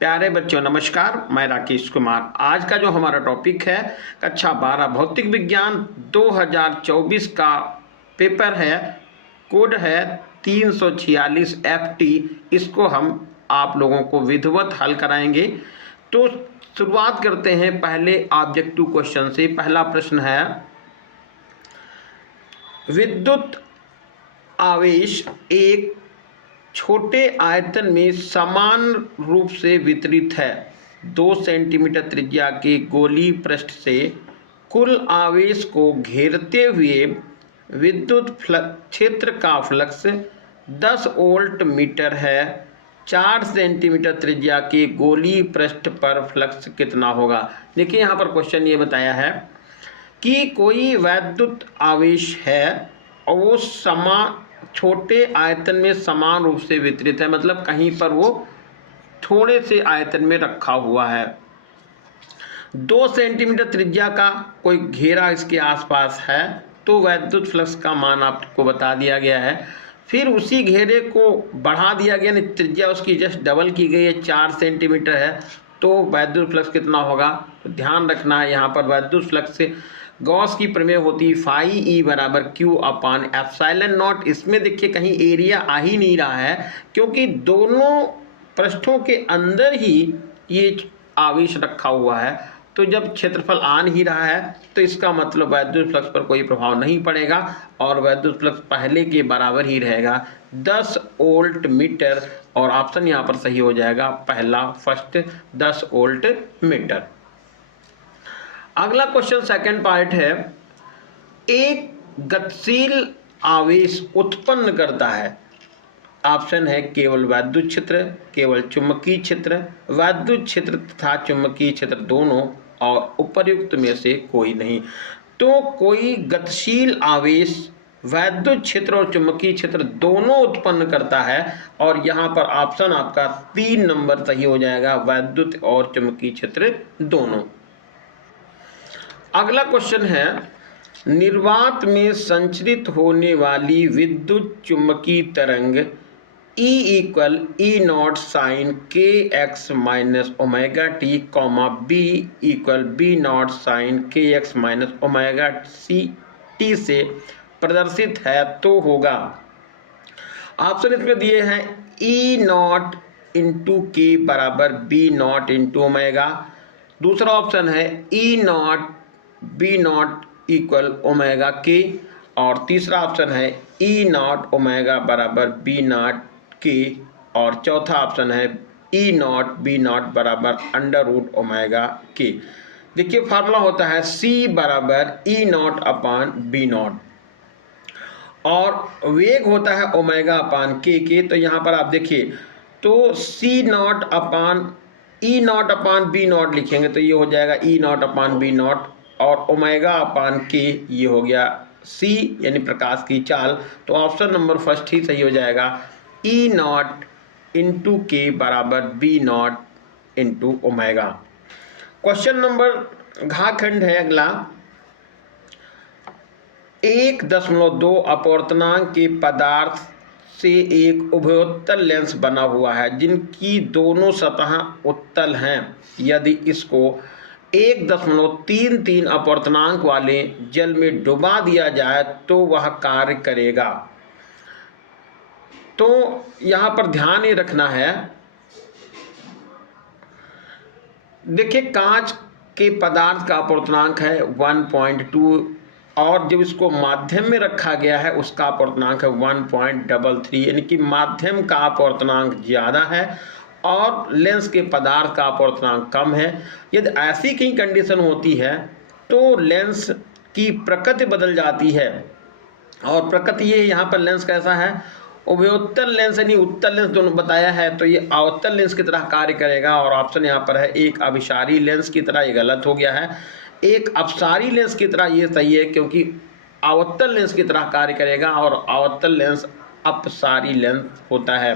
प्यारे बच्चों नमस्कार, मैं राकेश कुमार। आज का जो हमारा टॉपिक है कक्षा 12 भौतिक विज्ञान 2024 का पेपर है, कोड है 346 FT। इसको हम आप लोगों को विधिवत हल कराएंगे। तो शुरुआत करते हैं पहले ऑब्जेक्टिव क्वेश्चन से। पहला प्रश्न है, विद्युत आवेश एक छोटे आयतन में समान रूप से वितरित है। 2 सेंटीमीटर त्रिज्या के गोलीय पृष्ठ से कुल आवेश को घेरते हुए विद्युत क्षेत्र का फ्लक्स 10 वोल्ट मीटर है। 4 सेंटीमीटर त्रिज्या के गोलीय पृष्ठ पर फ्लक्स कितना होगा। देखिए यहाँ पर क्वेश्चन ये बताया है कि कोई वैद्युत आवेश है और वो छोटे आयतन में समान रूप से वितरित है, मतलब कहीं पर वो थोड़े से आयतन में रखा हुआ है। 2 सेंटीमीटर त्रिज्या का कोई घेरा इसके आसपास है, तो वैद्युत फ्लक्स का मान आपको बता दिया गया है। फिर उसी घेरे को बढ़ा दिया गया, त्रिज्या उसकी जस्ट डबल की गई है, 4 सेंटीमीटर है, तो वैद्युत फ्लक्स कितना होगा। तो ध्यान रखना है यहाँ पर वैद्युत फ्लक्स से गॉस की प्रमेय होती फाई ई बराबर क्यू अपान एप्सिलॉन नॉट। इसमें देखिए कहीं एरिया आ ही नहीं रहा है, क्योंकि दोनों पृष्ठों के अंदर ही ये आवेश रखा हुआ है। तो जब क्षेत्रफल आ नहीं रहा है तो इसका मतलब वैद्युत फ्लक्स पर कोई प्रभाव नहीं पड़ेगा और वैद्युत फ्लक्स पहले के बराबर ही रहेगा, 10 वोल्ट मीटर। और ऑप्शन यहाँ पर सही हो जाएगा पहला, फर्स्ट, 10 वोल्ट मीटर। अगला क्वेश्चन सेकंड पार्ट है, एक गतिशील आवेश उत्पन्न करता है। ऑप्शन है केवल वैद्युत क्षेत्र, केवल चुंबकीय क्षेत्र, वैद्युत क्षेत्र तथा चुंबकीय क्षेत्र दोनों, और उपर्युक्त में से कोई नहीं। तो कोई गतिशील आवेश वैद्युत क्षेत्र और चुंबकीय क्षेत्र दोनों उत्पन्न करता है, और यहाँ पर ऑप्शन आपका 3 नंबर सही हो जाएगा, वैद्युत और चुंबकीय क्षेत्र दोनों। अगला क्वेश्चन है, निर्वात में संचरित होने वाली विद्युत चुंबकीय तरंग E equal E0 sine kx minus omega T, B equal B0 sine kx minus omega T से प्रदर्शित है तो होगा। ऑप्शन इसमें दिए हैं E0 इंटू के बराबर B0 इंटू ओमेगा। दूसरा ऑप्शन है E0 B0 इक्वल ओमेगा के, और तीसरा ऑप्शन है E0 ओमेगा बराबर B0 के, और चौथा ऑप्शन है E0 B0 बराबर अंडर रूट ओमेगा के। देखिए फार्मूला होता है C बराबर E0 अपान B0 और वेग होता है ओमेगा अपान के। तो यहाँ पर आप देखिए, तो C0 अपान E0 अपान B0 लिखेंगे तो ये हो जाएगा E0 अपान B0, और ओमेगा अपान के ये हो गया C यानी प्रकाश की चाल। तो ऑप्शन नंबर फर्स्ट ही सही हो जाएगा, E0 इंटू के बराबर B0 into omega. Question number घाखंड है अगला, 1.2 अपवर्तनांक के पदार्थ से एक उभयोत्तल लेंस बना हुआ है जिनकी दोनों सतह उत्तल हैं। यदि इसको 1.33 अपवर्तनांक वाले जल में डुबा दिया जाए तो वह कार्य करेगा। तो यहाँ पर ध्यान ये रखना है, देखिए कांच के पदार्थ का अपवर्तनांक है 1.2, और जब इसको माध्यम में रखा गया है उसका अपवर्तनांक है 1.33, यानी कि माध्यम का अपवर्तनांक ज़्यादा है और लेंस के पदार्थ का अपवर्तनांक कम है। यदि ऐसी कहीं कंडीशन होती है तो लेंस की प्रकृति बदल जाती है, और प्रकृति ये यहाँ पर लेंस कैसा है, उभयोत्तल लेंस यानी उत्तल लेंस दोनों बताया है, तो ये अवतल लेंस की तरह कार्य करेगा। और ऑप्शन यहाँ पर है एक अभिसारी लेंस की तरह, ये गलत हो गया है, एक अपसारी लेंस की तरह ये सही है, क्योंकि अवतल लेंस की तरह कार्य करेगा और अवतल लेंस अपसारी लेंस होता है।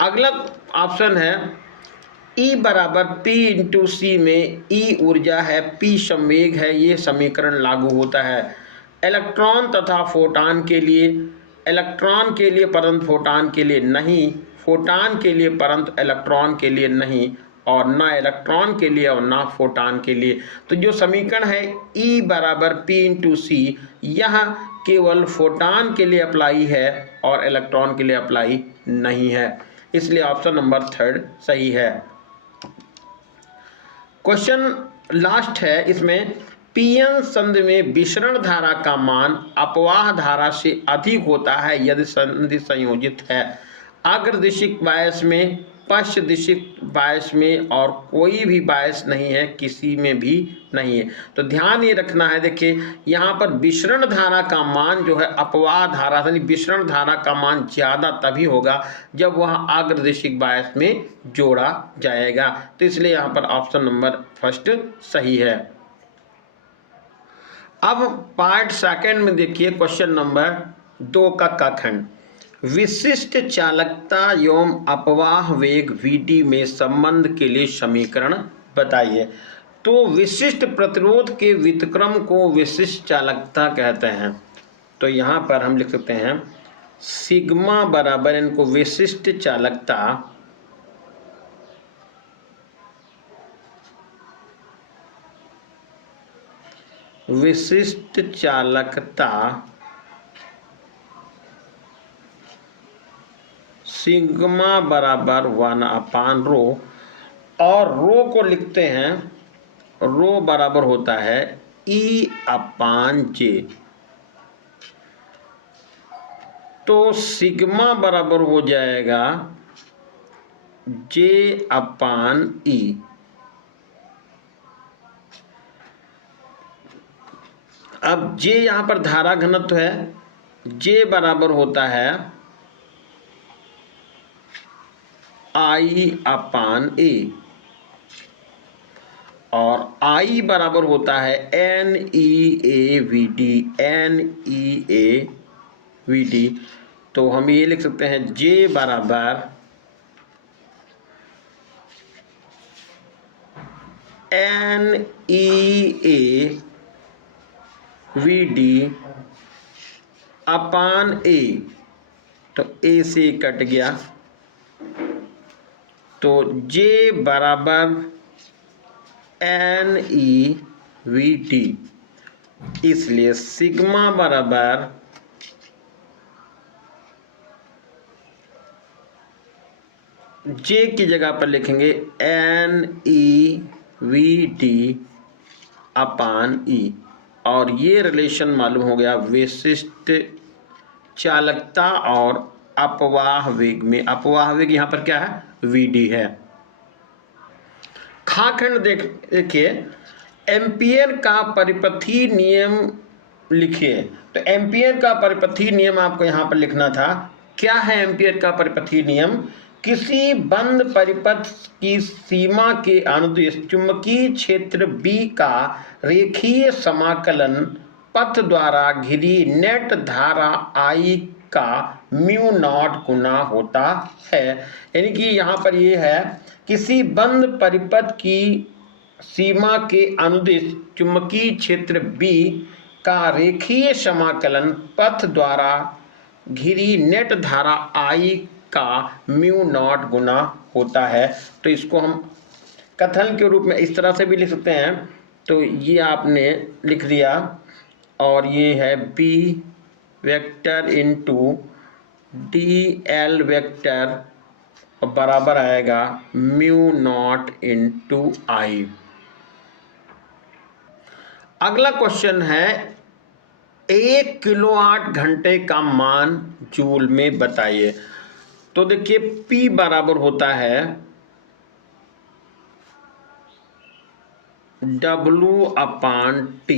अगला ऑप्शन है E बराबर P इंटू सी में E ऊर्जा है, P संवेग है, ये समीकरण लागू होता है इलेक्ट्रॉन तथा फोटॉन के लिए, परंतु फोटॉन के लिए नहीं। फोटान के लिए परंतु इलेक्ट्रॉन के लिए नहीं, और ना इलेक्ट्रॉन के लिए और ना फोटान के लिए। तो जो समीकरण है E बराबर P×C, यह केवल फोटान के लिए अप्लाई है और इलेक्ट्रॉन के लिए अप्लाई नहीं है, इसलिए ऑप्शन नंबर 3 सही है। क्वेश्चन लास्ट है इसमें, पीएन संधि में विसरण धारा का मान अपवाह धारा से अधिक होता है यदि संधि संयोजित है अग्रदिशिक बायस में, पश्च दिशिक बायस में, और कोई भी बायस नहीं है, किसी में भी नहीं है। तो ध्यान ये रखना है, देखिए यहाँ पर विसरण धारा का मान जो है अपवाह धारा यानी विसरण धारा का मान ज़्यादा तभी होगा जब वह अग्रदिशिक बायस में जोड़ा जाएगा। तो इसलिए यहाँ पर ऑप्शन नंबर 1 सही है। अब पार्ट सेकंड में देखिए क्वेश्चन नंबर 2 का क खंड, विशिष्ट चालकता एवं अपवाह वेग Vd में संबंध के लिए समीकरण बताइए। तो विशिष्ट प्रतिरोध के व्युत्क्रम को विशिष्ट चालकता कहते हैं। तो यहाँ पर हम लिख सकते हैं सिग्मा बराबर इनको विशिष्ट चालकता सिग्मा बराबर 1/ρ, और रो को लिखते हैं, रो बराबर होता है E/J। तो सिग्मा बराबर हो जाएगा J/E। अब J यहाँ पर धारा घनत्व है, J बराबर होता है I/A, और I बराबर होता है NeAVD। तो हम ये लिख सकते हैं J बराबर NeAVD/A। तो A से कट गया, तो J बराबर NeVD, इसलिए सिग्मा बराबर J की जगह पर लिखेंगे NeVD/E, और ये रिलेशन मालूम हो गया विशिष्ट चालकता और अपवाह वेग में। अपवाह वेग यहाँ पर क्या है, Vd है। खाखंड देखिए, एम्पियर का परिपथी नियम लिखिए। तो एम्पियर का परिपथी नियम आपको यहाँ पर लिखना था। क्या है एम्पियर का परिपथी नियम? किसी बंद परिपथ की सीमा के अनुदिश चुंबकीय क्षेत्र B का रेखीय समाकलन पथ द्वारा घिरी नेट धारा I का μ0 गुना होता है। यानी कि यहाँ पर ये है, किसी बंद परिपथ की सीमा के अनुदिश चुंबकीय क्षेत्र B का रेखीय समाकलन पथ द्वारा घिरी नेट धारा I का μ0 गुना होता है। तो इसको हम कथन के रूप में इस तरह से भी लिख सकते हैं। तो ये आपने लिख दिया, और ये है B vector into DL vector बराबर आएगा μ0 इंटू I। अगला क्वेश्चन है, 1 किलोवाट घंटे का मान जूल में बताइए। तो देखिए P बराबर होता है W/T।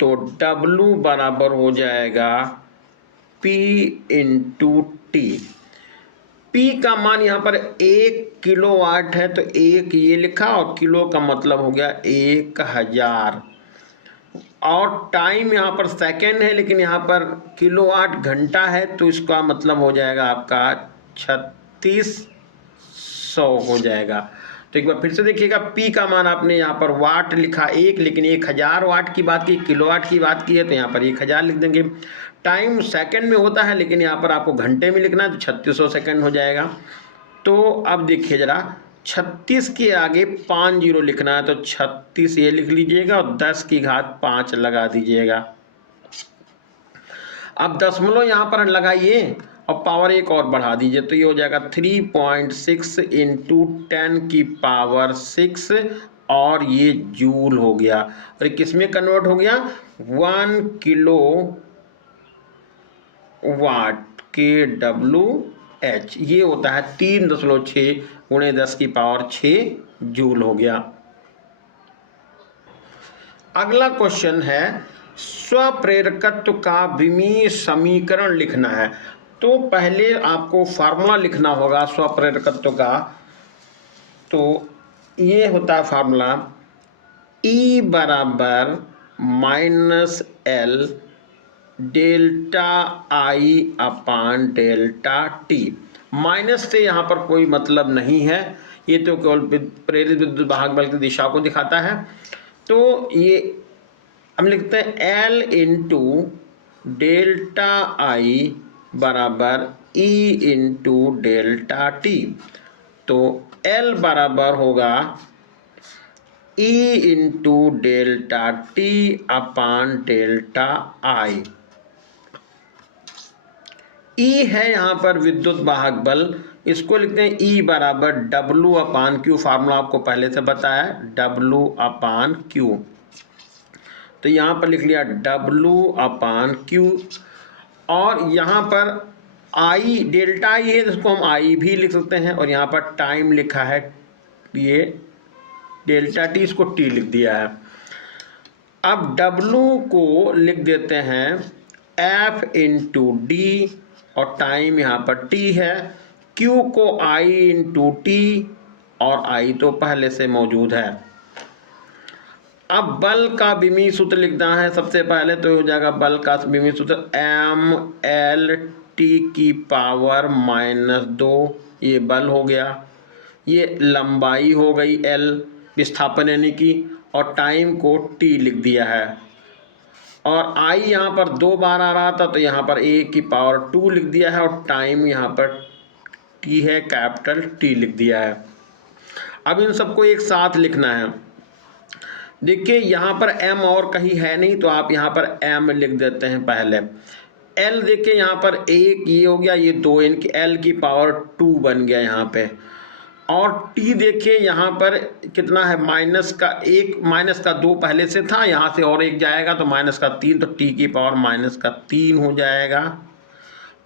तो W बराबर हो जाएगा P इंटू T। P का मान यहाँ पर 1 किलोवाट है, तो 1 ये लिखा और किलो का मतलब हो गया 1000, और टाइम यहाँ पर सेकेंड है लेकिन यहाँ पर किलोवाट घंटा है, तो इसका मतलब हो जाएगा आपका 3600 हो जाएगा। तो एक बार फिर से देखिएगा, पी का मान आपने यहाँ पर वाट लिखा 1, लेकिन 1000 वाट की बात की, किलोवाट की बात की है, तो यहाँ पर 1000 लिख देंगे। टाइम सेकंड में होता है, लेकिन यहाँ पर आपको घंटे में लिखना है, तो 3600 सेकंड हो जाएगा। तो अब देखिए ज़रा, 36 के आगे 5 जीरो लिखना है, तो 36 ये लिख लीजिएगा और 10 की घात 5 लगा दीजिएगा। अब दशमलव यहाँ पर लगाइए और पावर एक और बढ़ा दीजिए, तो ये हो जाएगा 3.6 इंटू 10 की पावर 6, और ये जूल हो गया। और ये किस में कन्वर्ट हो गया? 1 किलो वाट के डब्लू एच, ये होता है 3.6 गुणे 10 की पावर 6 जूल हो गया। अगला क्वेश्चन है, स्वप्रेरकत्व का विमीय समीकरण लिखना है। तो पहले आपको फार्मूला लिखना होगा स्वप्रेरकत्व का। तो ये होता है फार्मूला, E बराबर माइनस एल डेल्टा आई अपान डेल्टा टी। माइनस से यहाँ पर कोई मतलब नहीं है, ये तो केवल प्रेरित विद्युत वाहक बल की दिशा को दिखाता है। तो ये हम लिखते हैं एल इंटू डेल्टा आई बराबर ई इंटू डेल्टा टी। तो एल बराबर होगा E into delta T upon delta I. E है यहाँ पर विद्युत वाहक बल, इसको लिखते हैं ई बराबर डब्लू अपान क्यू। फार्मूला आपको पहले से बताया, डब्लू अपान क्यू। तो यहाँ पर लिख लिया डब्लू अपान क्यू, और यहाँ पर आई डेल्टा आई है, जिसको हम आई भी लिख सकते हैं, और यहाँ पर टाइम लिखा है, ये डेल्टा टी, इसको टी लिख दिया है। अब डब्लू को लिख देते हैं एफ इंटू डी, और टाइम यहाँ पर टी है। क्यू को आई इंटू टी, और आई तो पहले से मौजूद है। अब बल का विमीय सूत्र लिखना है सबसे पहले, तो हो जाएगा बल का विमीय सूत्र एम एल टी की पावर -2, ये बल हो गया। ये लंबाई हो गई एल, विस्थापन यानी की, और टाइम को टी लिख दिया है। और आई यहाँ पर 2 बार आ रहा था, तो यहाँ पर ए की पावर 2 लिख दिया है, और टाइम यहाँ पर टी है, कैपिटल टी लिख दिया है। अब इन सबको एक साथ लिखना है। देखिए यहाँ पर m और कहीं है नहीं, तो आप यहाँ पर m लिख देते हैं पहले। l देखिए यहाँ पर 1 ये हो गया, ये 2, इनकी l की पावर 2 बन गया यहाँ पे। और t देखिए यहाँ पर कितना है, -1 -2 पहले से था, यहाँ से और 1 जाएगा तो -3, तो t की पावर -3 हो जाएगा,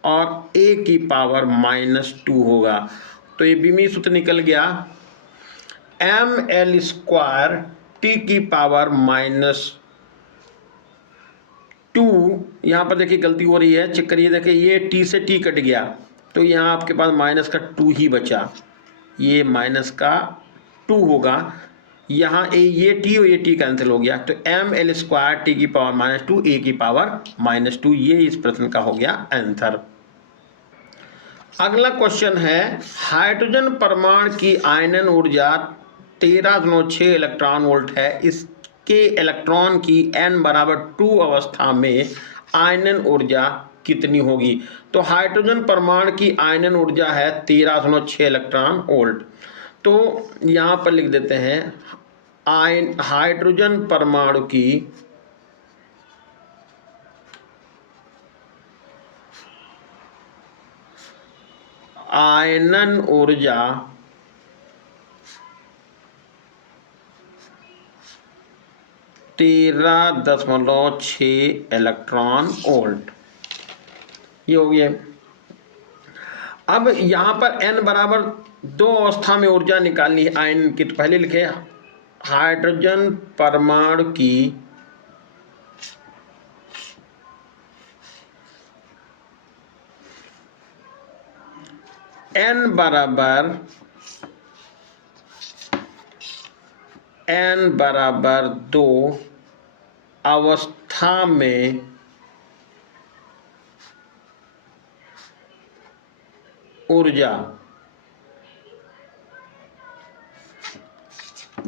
और a की पावर -2 होगा। तो ये विमीय सूत्र निकल गया, ml² टी की पावर -2। यहाँ पर देखिए गलती हो रही है, चेक करिए, देखिए ये टी से टी कट गया, तो यहाँ आपके पास -2 ही बचा, ये -2 होगा। यहाँ ये टी और ये टी कैंसिल हो गया, तो ml² टी की पावर -2 ए की पावर -2, ये इस प्रश्न का हो गया आंसर। अगला क्वेश्चन है, हाइड्रोजन परमाणु की आयनन ऊर्जा 13.6 इलेक्ट्रॉन वोल्ट है। इसके इलेक्ट्रॉन की n बराबर 2 अवस्था में आयनन ऊर्जा कितनी होगी? तो हाइड्रोजन परमाणु की आयनन ऊर्जा है 13.6 इलेक्ट्रॉन वोल्ट। तो यहाँ पर लिख देते हैं हाइड्रोजन परमाणु की आयनन ऊर्जा 13.6 इलेक्ट्रॉन वोल्ट, ये हो गया। अब यहाँ पर n बराबर 2 अवस्था में ऊर्जा निकालनी है आयन की, तो पहले लिखे हाइड्रोजन परमाणु की n बराबर 2 अवस्था में ऊर्जा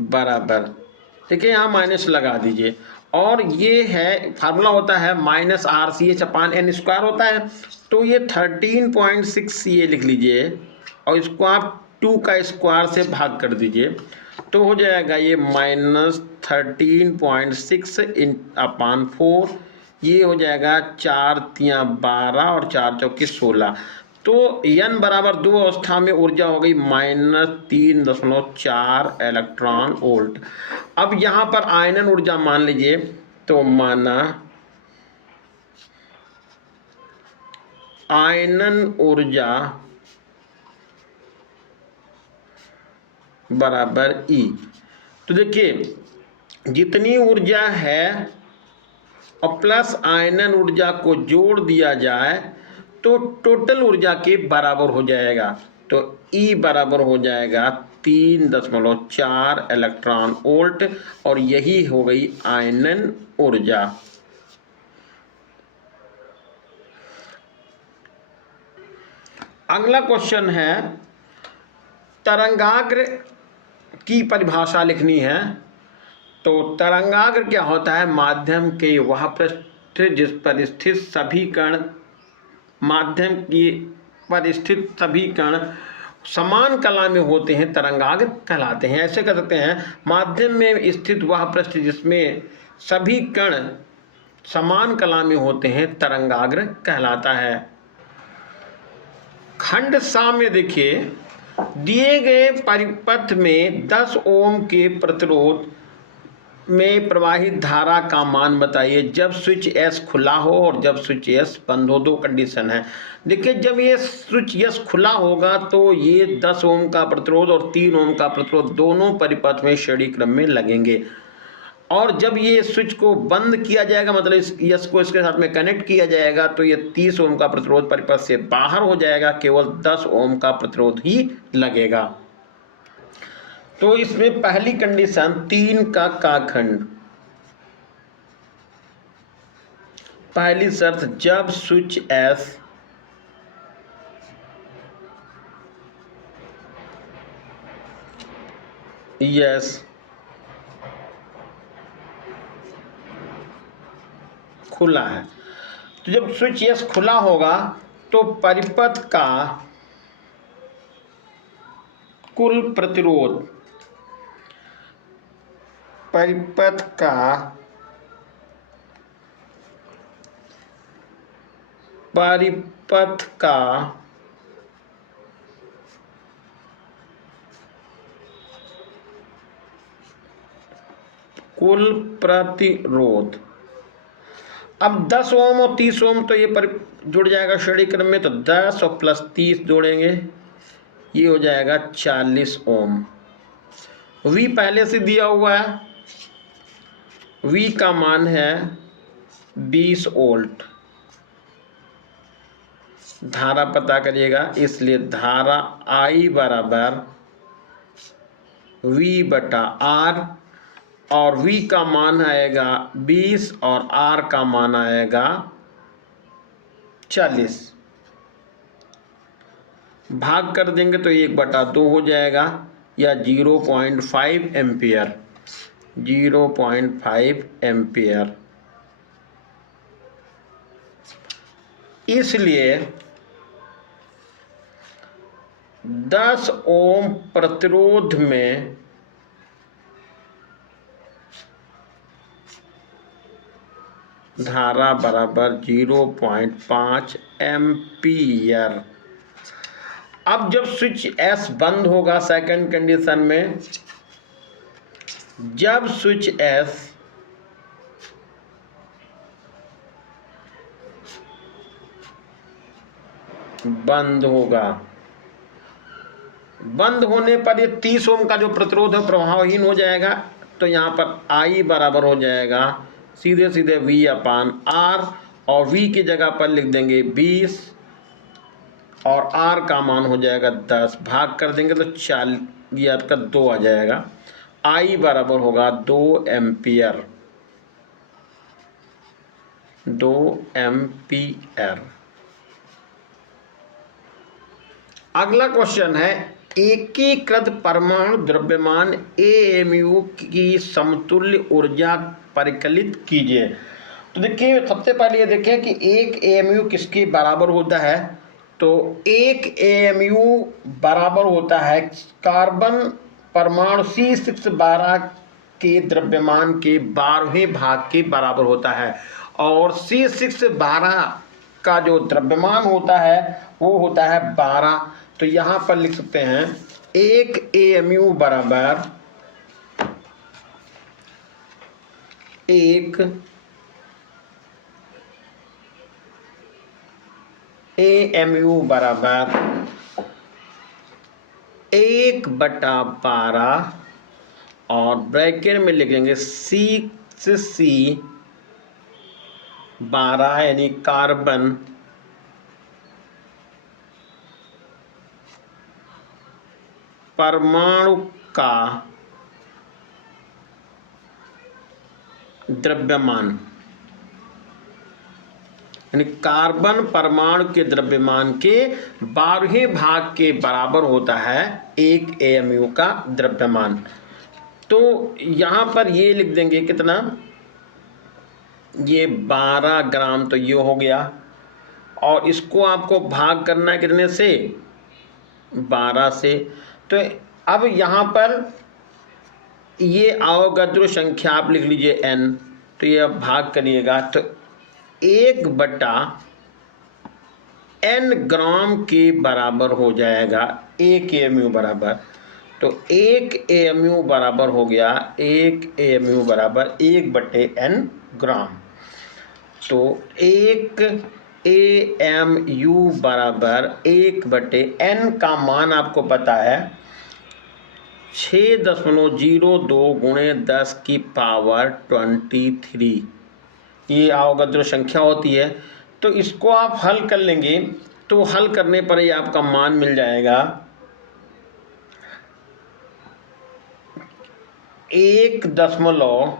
बराबर, ठीक है, यहाँ माइनस लगा दीजिए। और ये है फार्मूला होता है माइनस आर सी एच अपान एन स्क्वायर होता है। तो ये 13.6 ये लिख लीजिए और इसको आप 2 का स्क्वायर से भाग कर दीजिए, तो हो जाएगा ये -13.6 इन अपान 4। ये हो जाएगा 4 तियाँ 12 और 4 चौके 16। तो n बराबर 2 अवस्था में ऊर्जा हो गई -3.4 इलेक्ट्रॉन वोल्ट। अब यहाँ पर आयनन ऊर्जा मान लीजिए, तो माना आयनन ऊर्जा बराबर E। तो देखिए जितनी ऊर्जा है और प्लस आयनन ऊर्जा को जोड़ दिया जाए तो टोटल ऊर्जा के बराबर हो जाएगा। तो E बराबर हो जाएगा 3.4 इलेक्ट्रॉन वोल्ट और यही हो गई आयनन ऊर्जा। अगला क्वेश्चन है तरंगाग्र की परिभाषा लिखनी है। तो तरंगाग्र क्या होता है? माध्यम के वह पृष्ठ जिस पर स्थित सभी कण माध्यम की पर स्थित सभी कण समान कला में होते हैं तरंगाग्र कहलाते हैं। ऐसे कह सकते हैं माध्यम में स्थित वह पृष्ठ जिसमें सभी कण समान कला में होते हैं तरंगाग्र कहलाता है। खंड सा में देखिए दिए गए परिपथ में 10 ओम के प्रतिरोध में प्रवाहित धारा का मान बताइए जब स्विच एस खुला हो और जब स्विच एस बंद हो। दो कंडीशन है। देखिए जब ये स्विच एस खुला होगा तो ये 10 ओम का प्रतिरोध और 3 ओम का प्रतिरोध दोनों परिपथ में श्रेणी क्रम में लगेंगे। और जब ये स्विच को बंद किया जाएगा, मतलब इस यस को इसके साथ में कनेक्ट किया जाएगा, तो ये 30 ओम का प्रतिरोध परिपथ से बाहर हो जाएगा, केवल 10 ओम का प्रतिरोध ही लगेगा। तो इसमें पहली कंडीशन 3 का खंड, पहली शर्त जब स्विच एस यस खुला है। तो जब स्विच यस खुला होगा तो परिपथ का कुल प्रतिरोध, परिपथ का कुल प्रतिरोध। अब 10 ओम और 30 ओम तो ये जुड़ जाएगा श्रेणी क्रम में, तो 10 और प्लस 30 जोड़ेंगे, ये हो जाएगा 40 ओम। V पहले से दिया हुआ है, V का मान है 20 वोल्ट। धारा पता करिएगा, इसलिए धारा I बराबर V बटा R और V का मान आएगा 20 और R का मान आएगा 40। भाग कर देंगे तो 1/2 हो जाएगा या 0.5 एम्पियर, 0.5 एम्पियर। इसलिए 10 ओम प्रतिरोध में धारा बराबर 0.5 एम्पियर। अब जब स्विच एस बंद होगा, सेकंड कंडीशन में जब स्विच एस बंद होगा, बंद होने पर ये 30 ओम का जो प्रतिरोध है प्रभावहीन हो जाएगा। तो यहाँ पर I बराबर हो जाएगा सीधे सीधे V अपान R और V की जगह पर लिख देंगे 20 और R का मान हो जाएगा 10। भाग कर देंगे तो 40, ये आपका 2 आ जाएगा। I बराबर होगा 2 एम्पियर, 2 एम्पियर। अगला क्वेश्चन है एकीकृत परमाणु द्रव्यमान AMU की समतुल्य ऊर्जा परिकलित कीजिए। तो देखिए सबसे पहले ये देखें कि एक AMU किसके बराबर होता है। तो एक AMU बराबर होता है कार्बन परमाणु C612 के द्रव्यमान के 12वें भाग के बराबर होता है। और C612 का जो द्रव्यमान होता है वो होता है 12। तो यहाँ पर लिख सकते हैं एक AMU बराबर एक AMU बराबर 1/12 और ब्रैकेट में लिखेंगे C12 यानी कार्बन परमाणु का द्रव्यमान, यानी कार्बन परमाणु के द्रव्यमान के 12वें भाग के बराबर होता है एक AMU का द्रव्यमान। तो यहाँ पर ये लिख देंगे कितना, ये 12 ग्राम, तो ये हो गया। और इसको आपको भाग करना है कितने से, 12 से। तो अब यहाँ पर ये अवोगाद्रो संख्या आप लिख लीजिए n। तो ये अब भाग करिएगा तो 1/n ग्राम के बराबर हो जाएगा एक AMU बराबर। तो एक AMU बराबर हो गया, एक AMU बराबर 1/n ग्राम। तो एक AMU बराबर 1/n का मान आपको पता है 6.02 गुणे 10 की पावर 23। ये अवोगाद्रो संख्या होती है। तो इसको आप हल कर लेंगे तो हल करने पर ही आपका मान मिल जाएगा 1 दशमलव,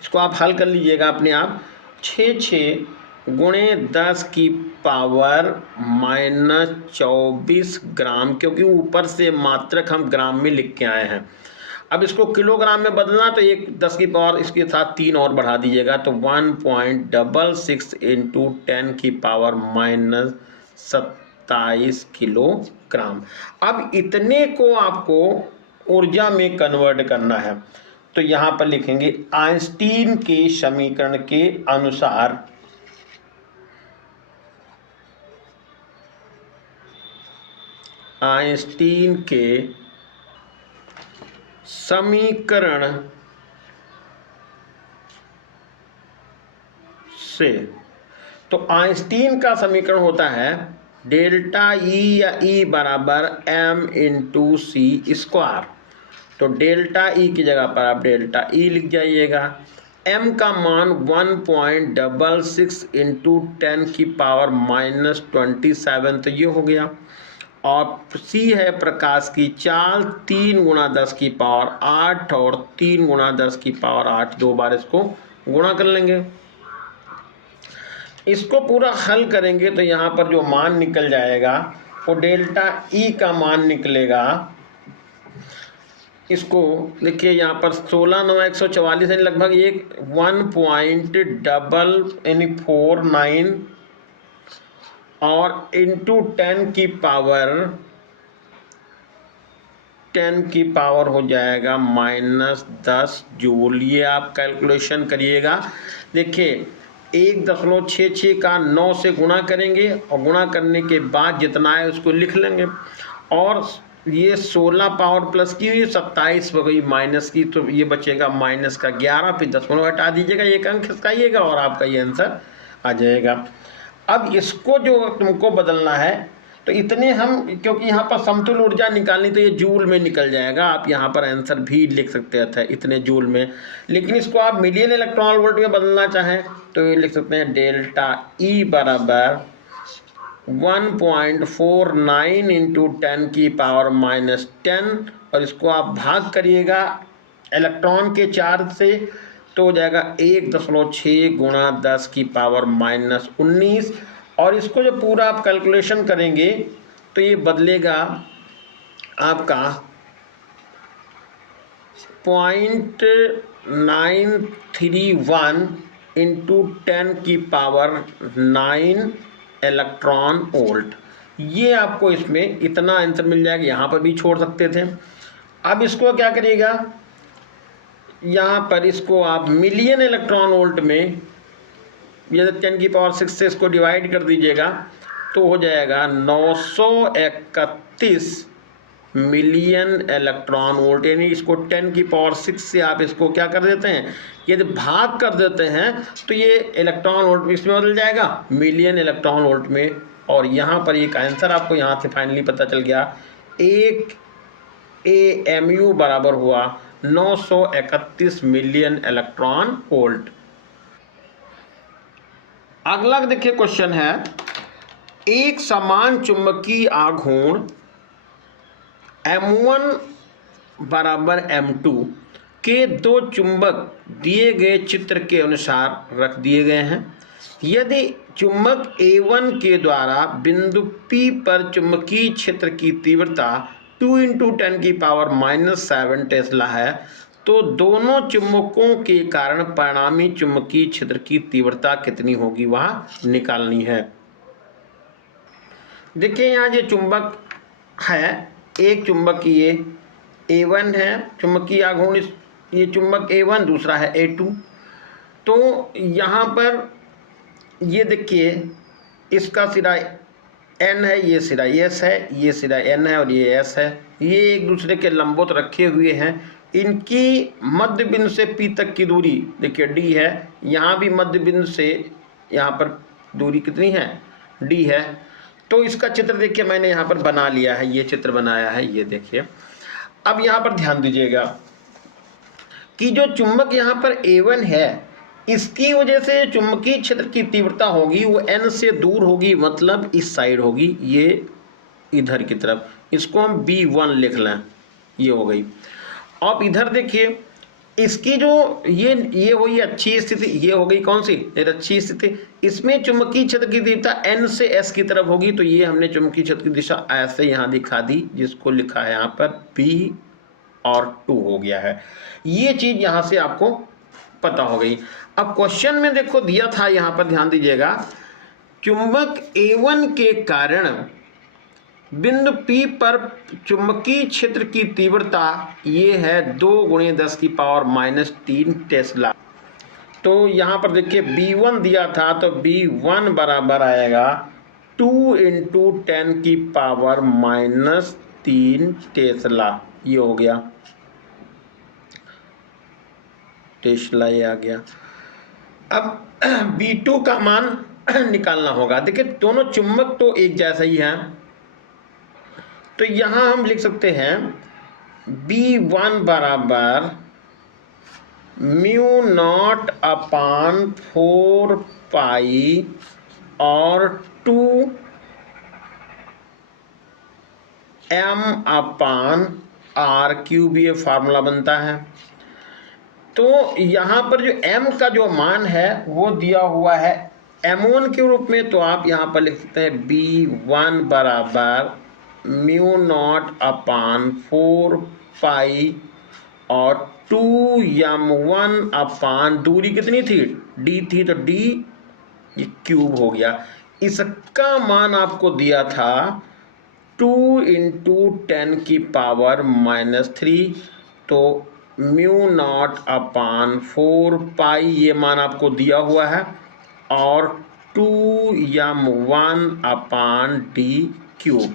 इसको आप हल कर लीजिएगा अपने आप, 66 गुणे 10 की पावर -24 ग्राम, क्योंकि ऊपर से मात्रक हम ग्राम में लिख के आए हैं। अब इसको किलोग्राम में बदलना तो एक 10 की पावर इसके साथ 3 और बढ़ा दीजिएगा तो 1.66 इंटू 10 की पावर -27 किलोग्राम। अब इतने को आपको ऊर्जा में कन्वर्ट करना है। तो यहाँ पर लिखेंगे आइंस्टीन के समीकरण के अनुसार आइंस्टीन के समीकरण से, तो आइंस्टीन का समीकरण होता है डेल्टा E या E बराबर m/c²। तो डेल्टा E की जगह पर आप डेल्टा E लिख जाइएगा। m का मान 1.66 इंटू 10 की पावर -27, तो ये हो गया। और c है प्रकाश की चाल, 3 गुणा 10 की पावर 8 और 3 गुणा 10 की पावर 8, 2 बार इसको गुणा कर लेंगे। इसको पूरा हल करेंगे तो यहाँ पर जो मान निकल जाएगा वो डेल्टा E का मान निकलेगा। इसको देखिए यहाँ पर 16×9 = 144 यानी लगभग एक 1.49 और इंटू 10 की पावर हो जाएगा -10 जूल। ये आप कैलकुलेशन करिएगा। देखिए 1.66 का 9 से गुणा करेंगे और गुणा करने के बाद जितना है उसको लिख लेंगे। और ये 16 पावर प्लस की हुई 27 हो गई माइनस की, तो ये बचेगा -11, फिर दशमलव हटा दीजिएगा, एक अंक खिसकाइएगा और आपका ये आंसर आ जाएगा। अब इसको जो तुमको बदलना है तो इतने हम, क्योंकि यहाँ पर समतुल्य ऊर्जा निकालनी तो ये जूल में निकल जाएगा। आप यहाँ पर आंसर भी लिख सकते थे इतने जूल में, लेकिन इसको आप मिलियन इलेक्ट्रॉन वोल्ट में बदलना चाहें तो ये लिख सकते हैं डेल्टा E बराबर 1.49 इंटू 10 की पावर -10, और इसको आप भाग करिएगा इलेक्ट्रॉन के चार्ज से तो हो जाएगा 1.6 गुणा 10 की पावर -19। और इसको जो पूरा आप कैलकुलेशन करेंगे तो ये बदलेगा आपका 0.931 इंटू 10⁹ इलेक्ट्रॉन वोल्ट। ये आपको इसमें इतना आंसर मिल जाएगा। यहाँ पर भी छोड़ सकते थे। अब इसको क्या करिएगा, यहाँ पर इसको आप मिलियन इलेक्ट्रॉन वोल्ट में ये 10⁶ से इसको डिवाइड कर दीजिएगा तो हो जाएगा 931 मिलियन इलेक्ट्रॉन वोल्ट। यानी इसको 10⁶ से आप इसको क्या कर देते हैं, यदि भाग कर देते हैं तो ये इलेक्ट्रॉन वोल्ट इसमें बदल जाएगा मिलियन इलेक्ट्रॉन वोल्ट में। और यहाँ पर एक आंसर आपको यहाँ से फाइनली पता चल गया, 1 AMU बराबर हुआ 931 मिलियन इलेक्ट्रॉन वोल्ट। अगला देखिए क्वेश्चन है, एक समान चुंबकीय आघूर्ण M1 बराबर M2 के दो चुंबक दिए गए चित्र के अनुसार रख दिए गए हैं। यदि चुंबक A1 के द्वारा बिंदु P पर चुंबकीय क्षेत्र की तीव्रता 2 × 10⁻⁷ टेस्ला है तो दोनों चुंबकों के कारण परिणामी चुंबकीय क्षेत्र की तीव्रता कितनी होगी वह निकालनी है। देखिए यहाँ ये चुंबक है, एक चुंबक ये A1 है, चुंबकीय आघूर्ण ये चुंबक A1, दूसरा है A2। तो यहाँ पर ये देखिए इसका सिरा N है, ये सिरा S है, ये सिरा N है और ये S है। ये एक दूसरे के लंबवत रखे हुए हैं। इनकी मध्य बिंदु से P तक की दूरी देखिए D है। यहाँ भी मध्य बिंदु से यहाँ पर दूरी कितनी है, D है। तो इसका चित्र देखिए मैंने यहाँ पर बना लिया है, ये चित्र बनाया है, ये देखिए। अब यहाँ पर ध्यान दीजिएगा कि जो चुंबक यहाँ पर A1 है, इसकी वजह से चुंबकीय क्षेत्र की तीव्रता होगी वो N से दूर होगी, मतलब इस साइड होगी, ये इधर की तरफ। इसको हम B1 लिख लें, ये हो गई। अब इधर देखिए इसकी जो ये हुई अच्छी स्थिति, ये हो गई कौन सी, अच्छी स्थिति। इसमें चुंबकीय क्षेत्र की तीव्रता N से S की तरफ होगी, तो ये हमने चुंबकीय क्षेत्र की दिशा ऐसे यहाँ दिखा दी, जिसको लिखा है यहाँ पर B और 2 हो गया है। ये चीज यहाँ से आपको पता हो गई। अब क्वेश्चन में देखो दिया था, यहाँ पर ध्यान दीजिएगा, चुंबक A1 के कारण बिंदु P पर चुंबकीय क्षेत्र की तीव्रता ये है 2 × 10⁻³ टेस्ला। तो यहाँ पर देखिए B1 दिया था, तो B1 बराबर आएगा 2 × 10⁻³ टेस्ला। ये हो गया टेस्ला, ये आ गया। अब B2 का मान निकालना होगा। देखिए दोनों चुंबक तो एक जैसा ही है, तो यहाँ हम लिख सकते हैं B1 बराबर μ0/4π और 2m/r³ ये फार्मूला बनता है। तो यहाँ पर जो m का जो मान है वो दिया हुआ है M1 के रूप में, तो आप यहाँ पर लिख सकते हैं B1 बराबर μ0/4π और 2m1 दूरी कितनी थी, D थी, तो D ये क्यूब हो गया। इसका मान आपको दिया था 2 × 10⁻⁻3, तो μ0/4π ये मान आपको दिया हुआ है और 2m1/d³।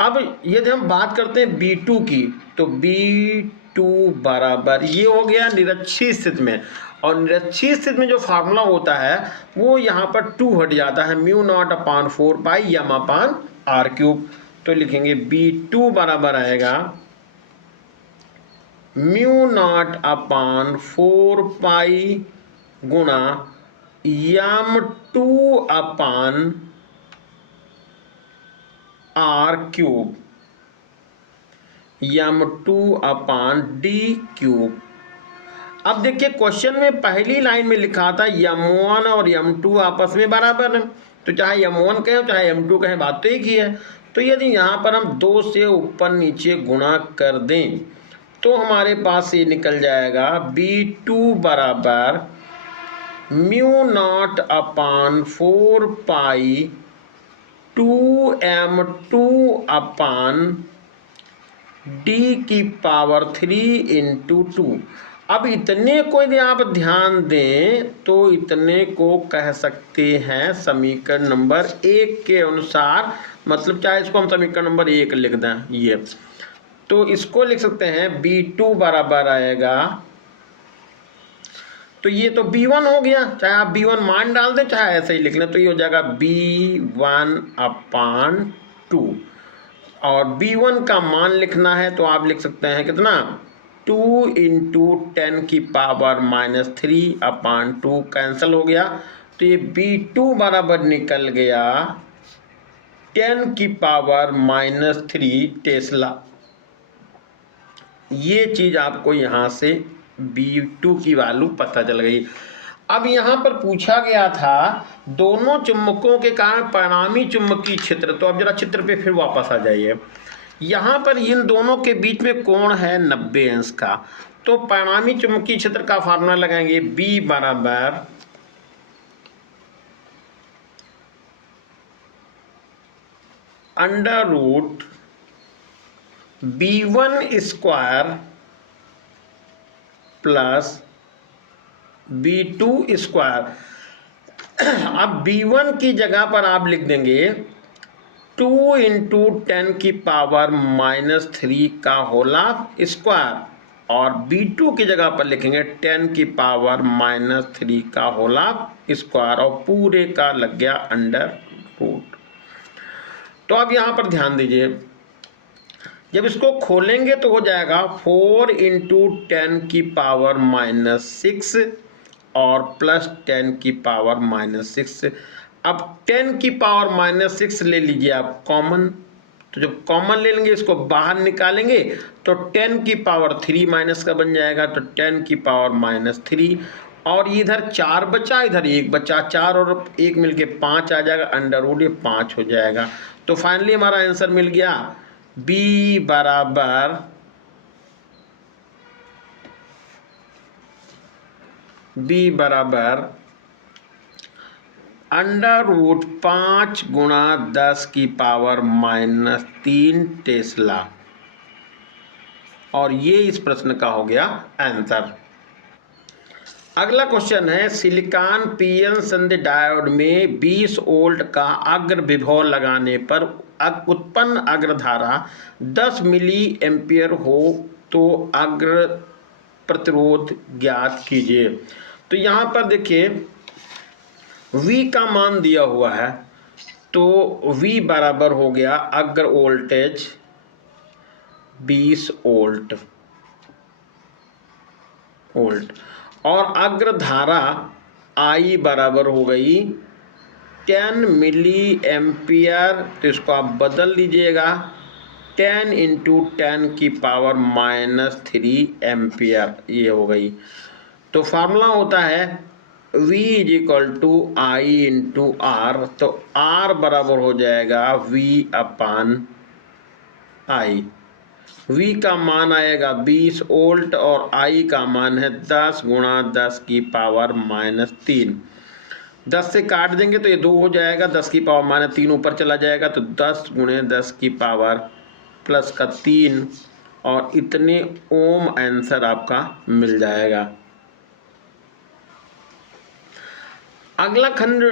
अब यदि हम बात करते हैं B2 की, तो B2 बराबर ये हो गया निरक्षीय स्थिति में, और निरक्षीय स्थिति में जो फार्मूला होता है वो यहाँ पर 2 हट जाता है, μ0/4π m/r³। तो लिखेंगे B2 बराबर आएगा μ0/4π गुणा m2/r³, m2/d³। अब देखिए क्वेश्चन में पहली लाइन में लिखा था m1 और m2 आपस में बराबर है, तो चाहे m1 कहें चाहे m2 कहें बात तो एक ही है। तो यदि यहाँ पर हम 2 से ऊपर नीचे गुणा कर दें तो हमारे पास ये निकल जाएगा B2 बराबर μ0 अपान 4 पाई 2m2 अपान d³ इंटू 2। अब इतने को यदि आप ध्यान दें तो इतने को कह सकते हैं समीकरण नंबर 1 के अनुसार, मतलब चाहे इसको हम समीकरण नंबर 1 लिख दें, ये तो इसको लिख सकते हैं B2 बराबर आएगा, तो ये तो B1 हो गया, चाहे आप B1 मान डाल दें चाहे ऐसे ही लिख लें, तो ये हो जाएगा B1 अपान 2। और B1 का मान लिखना है तो आप लिख सकते हैं कितना, 2 इंटू 10⁻³ अपान 2 कैंसिल हो गया, तो ये B2 बराबर निकल गया 10⁻³ टेस्ला। ये चीज़ आपको यहाँ से B2 की वैल्यू पता चल गई। अब यहाँ पर पूछा गया था दोनों चुम्बकों के कारण परिणामी चुंबकीय क्षेत्र, तो अब जरा चित्र पे फिर वापस आ जाइए। यहाँ पर इन दोनों के बीच में कोण है 90 अंश का, तो परिणामी चुंबकीय क्षेत्र का फार्मूला लगाएंगे B बराबर √ B1 square plus B2 square. अब B1 की जगह पर आप लिख देंगे 2 इंटू 10⁻³ का होला स्क्वायर, और B2 की जगह पर लिखेंगे 10⁻³ का होला स्क्वायर, और पूरे का लग गया √। तो अब यहाँ पर ध्यान दीजिए, जब इसको खोलेंगे तो हो जाएगा 4 इंटू 10⁻⁻6 और प्लस 10⁻⁻6। अब 10⁻⁻6 ले लीजिए आप कॉमन, तो जब कॉमन ले लेंगे इसको बाहर निकालेंगे तो 10⁻³ माइनस का बन जाएगा, तो 10⁻³ और इधर 4 बचा, इधर 1 बचा, 4 और 1 मिलके 5 आ जाएगा, √, ये 5 हो जाएगा। तो फाइनली हमारा आंसर मिल गया B बराबर √5 गुणा 10⁻³ टेस्ला, और ये इस प्रश्न का हो गया आंसर। अगला क्वेश्चन है, सिलिकॉन पीएन संधि डायोड में 20 वोल्ट का अग्र विभव लगाने पर उत्पन्न अग्रधारा 10 मिली एम्पियर हो तो अग्र प्रतिरोध ज्ञात कीजिए। तो यहाँ पर देखिए V का मान दिया हुआ है, तो V बराबर हो गया अग्र वोल्टेज 20 वोल्ट और अग्र धारा I बराबर हो गई 10 मिली एम्पियर, तो इसको आप बदल लीजिएगा 10 इंटू 10⁻³ एम्पियर, ये हो गई। तो फार्मूला होता है V = I इंटू R, तो R बराबर हो जाएगा V अपान I। V का मान आएगा 20 वोल्ट और I का मान है 10 गुणा 10⁻³ 10 से काट देंगे तो ये 2 हो जाएगा, 10⁻³ ऊपर चला जाएगा, तो 10 गुणे 10⁻+3 और इतने ओम आंसर आपका मिल जाएगा। अगला खंड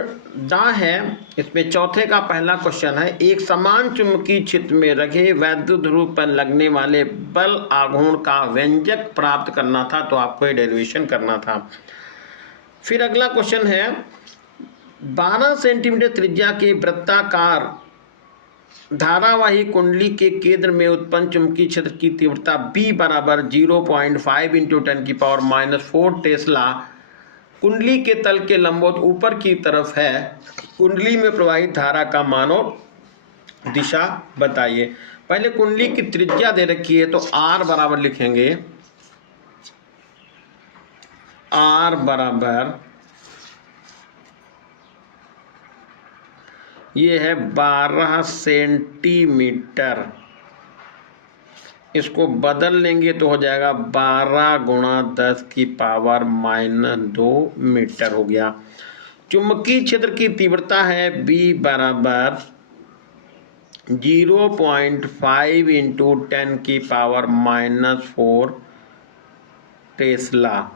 दा है, इसमें चौथे का पहला क्वेश्चन है, एक समान चुंबकीय क्षेत्र में रखे वैद्युत ध्रुव पर लगने वाले बल आघूर्ण का व्यंजक प्राप्त करना था, तो आपको ये डेरिवेशन करना था। फिर अगला क्वेश्चन है, 12 सेंटीमीटर त्रिज्या के वृत्ताकार धारावाही कुंडली के केंद्र में उत्पन्न चुंबकीय क्षेत्र की तीव्रता B बराबर 0.5 इंटू 10⁻⁴ टेस्ला कुंडली के तल के लंबवत ऊपर की तरफ है। कुंडली में प्रवाहित धारा का मान और दिशा बताइए। पहले कुंडली की त्रिज्या दे रखी है, तो R बराबर लिखेंगे, R बराबर ये है 12 सेंटीमीटर। इसको बदल लेंगे तो हो जाएगा 12 गुणा 10 की पावर -2 मीटर हो गया। चुंबकीय क्षेत्र की तीव्रता है B बराबर 0.5 इंटू 10 की पावर -4 टेस्ला।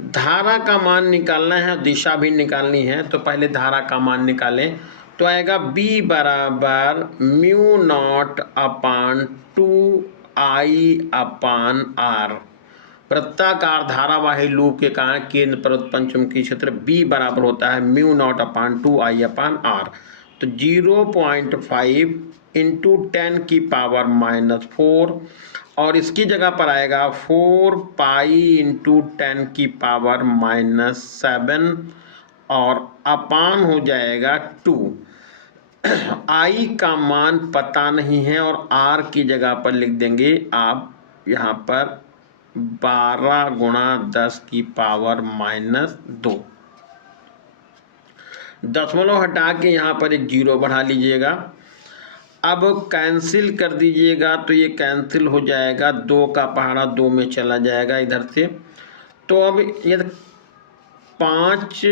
धारा का मान निकालना है, दिशा भी निकालनी है, तो पहले धारा का मान निकालें। तो आएगा B बराबर μ0/2I/R। वृत्ताकार धारावाही लूप के कारण केंद्र पर उत्पन्न चुंबकीय क्षेत्र B बराबर होता है μ0/2I/R। तो 0.5 इंटू 10 की पावर -4 और इसकी जगह पर आएगा 4 पाई इंटू 10 की पावर -7 और अपान हो जाएगा 2। आई का मान पता नहीं है और आर की जगह पर लिख देंगे आप यहाँ पर 12 गुणा 10 की पावर -2। दशमलव हटा के यहाँ पर एक 0 बढ़ा लीजिएगा। अब कैंसिल कर दीजिएगा तो ये कैंसिल हो जाएगा, 2 का पहाड़ा 2 में चला जाएगा इधर से। तो अब ये 5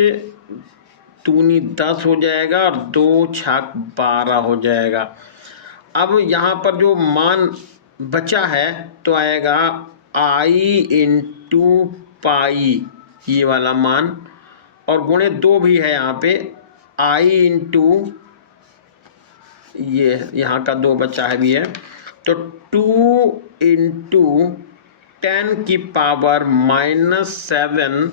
दूनी 10 हो जाएगा और 2 छाक 12 हो जाएगा। अब यहाँ पर जो मान बचा है तो आएगा I इंटू पाई, ये वाला मान, और गुणे 2 भी है यहाँ पे, I इंटू ये यहाँ का 2 बचा है भी है, तो 2 इंटू 10 की पावर -7,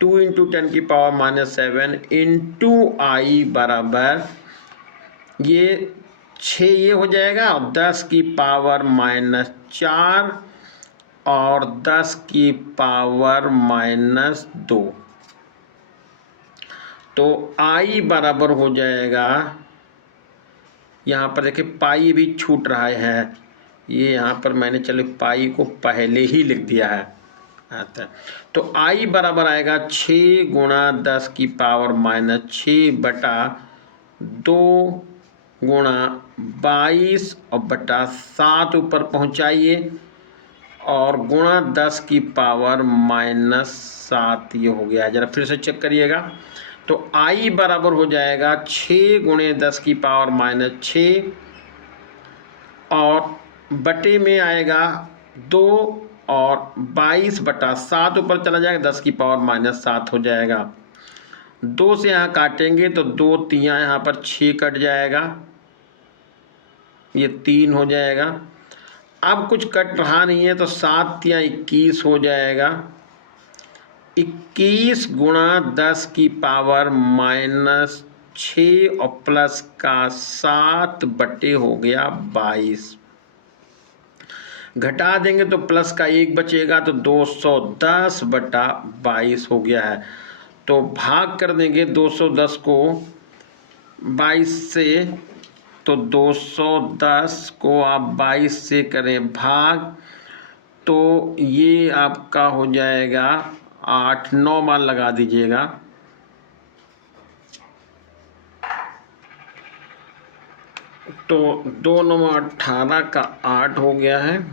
2 इंटू 10 की पावर -7 इंटू I बराबर ये 6 ये हो जाएगा और 10 की पावर -4 और 10 की पावर -2। तो I बराबर हो जाएगा, यहाँ पर देखिए पाई भी छूट रहा है, ये यहाँ पर मैंने चलो पाई को पहले ही लिख दिया है आता है। तो I बराबर आएगा 6 गुणा 10 की पावर -6 बटा 2 गुणा 22 और बटा 7 ऊपर पहुँचाइए और गुणा 10 की पावर -7 ये हो गया। ज़रा फिर से चेक करिएगा। तो I बराबर हो जाएगा 6 गुणे 10 की पावर -6 और बटे में आएगा 2 और 22 बटा 7 ऊपर चला जाएगा, 10 की पावर -7 हो जाएगा। 2 से यहाँ काटेंगे तो 2 तियाँ यहाँ पर 6 कट जाएगा, ये 3 हो जाएगा। अब कुछ कट रहा नहीं है तो 7 तियाँ 21 हो जाएगा। 21 गुणा 10 की पावर -6 और प्लस का 7 बटे हो गया 22। घटा देंगे तो प्लस का 1 बचेगा, तो 210 बटा 22 हो गया है। तो भाग कर देंगे 210 को 22 से, तो 210 को आप 22 से करें भाग, तो ये आपका हो जाएगा 8-9 बार लगा दीजिएगा, तो 2 9 18 का 8 हो गया है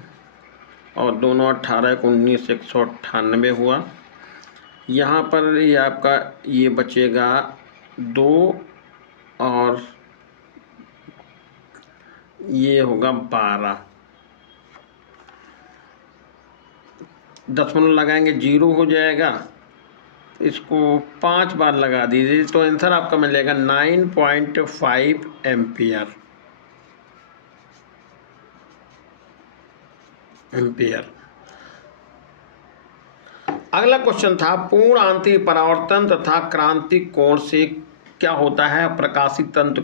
और 2 9 18 को 19 198 हुआ। यहाँ पर ये आपका ये बचेगा 2 और ये होगा 12। दशमलव लगाएंगे 0 हो जाएगा, इसको 5 बार लगा दीजिए तो आंसर आपका मिलेगा 9.5 एम्पियर। अगला क्वेश्चन था पूर्ण आंतरिक परावर्तन तथा क्रांतिक कोण से क्या होता है, प्रकाशिक तंत्र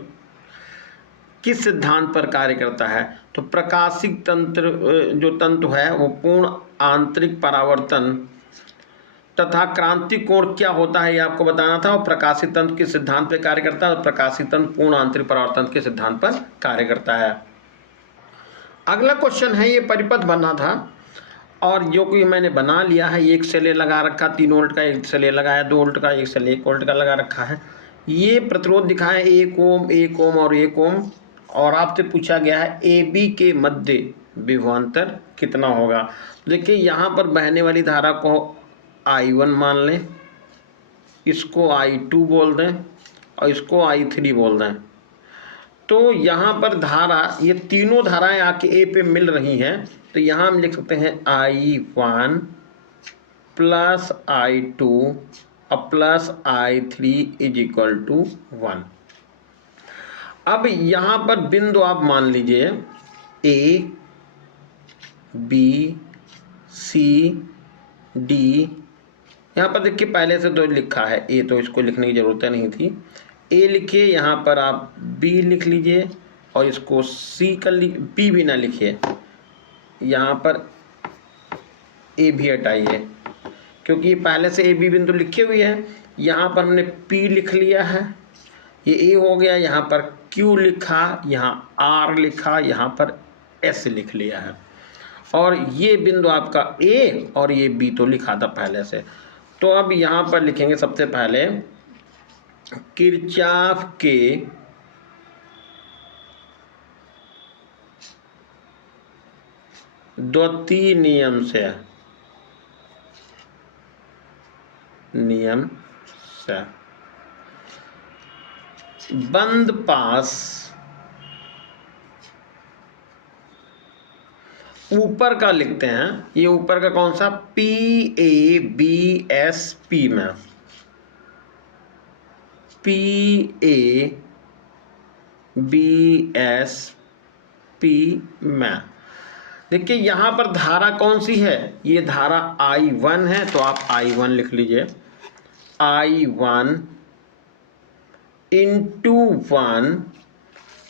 किस सिद्धांत पर कार्य करता है। तो प्रकाशिक तंत्र जो तंत्र है वो पूर्ण आंतरिक परावर्तन तथा क्रांतिक कोण क्या होता है ये आपको बताना था, और प्रकाशिक तंत्र किस सिद्धांत पर कार्य करता है, और प्रकाशिक तंत्र पूर्ण आंतरिक परावर्तन के सिद्धांत पर कार्य करता है। अगला क्वेश्चन है, ये परिपथ बना था और जो कि मैंने बना लिया है, एक सेले लगा रखा 3 वोल्ट का, एक सेले लगाया 2 वोल्ट का, एक सेले 1 वोल्ट का लगा रखा है। ये प्रतिरोध दिखा है 1 ओम, 1 ओम और 1 ओम, और आपसे पूछा गया है ए बी के मध्य विभवांतर कितना होगा। देखिए यहाँ पर बहने वाली धारा को I1 मान लें, इसको I2 बोल दें और इसको I3 बोल दें। तो यहाँ पर धारा, ये तीनों धाराएं आके ए पे मिल रही हैं, तो यहाँ हम लिख सकते हैं I1 प्लस I2 और plus I3 is equal to 1। अब यहाँ पर बिंदु आप मान लीजिए ए बी सी डी। यहाँ पर देखिए पहले से तो लिखा है ए, तो इसको लिखने की ज़रूरत नहीं थी। ए लिखिए, यहाँ पर आप बी लिख लीजिए और इसको सी कर ली, बी भी ना लिखिए, यहाँ पर ए भी हटाइए क्योंकि ये पहले से ए बी बिंदु लिखे हुए हैं। यहाँ पर हमने पी लिख लिया है, ये ए हो गया, यहाँ पर क्यू लिखा, यहाँ आर लिखा, यहाँ पर एस लिख लिया है, और ये बिंदु आपका ए और ये बी तो लिखा था पहले से। तो अब यहाँ पर लिखेंगे सबसे पहले किरचॉफ के द्वितीय नियम से बंद पास ऊपर का लिखते हैं, ये ऊपर का कौन सा, P A B S P में, P A B S P में। देखिए यहाँ पर धारा कौन सी है, ये धारा I1 है, तो आप I1 लिख लीजिए, I1 इंटू 1,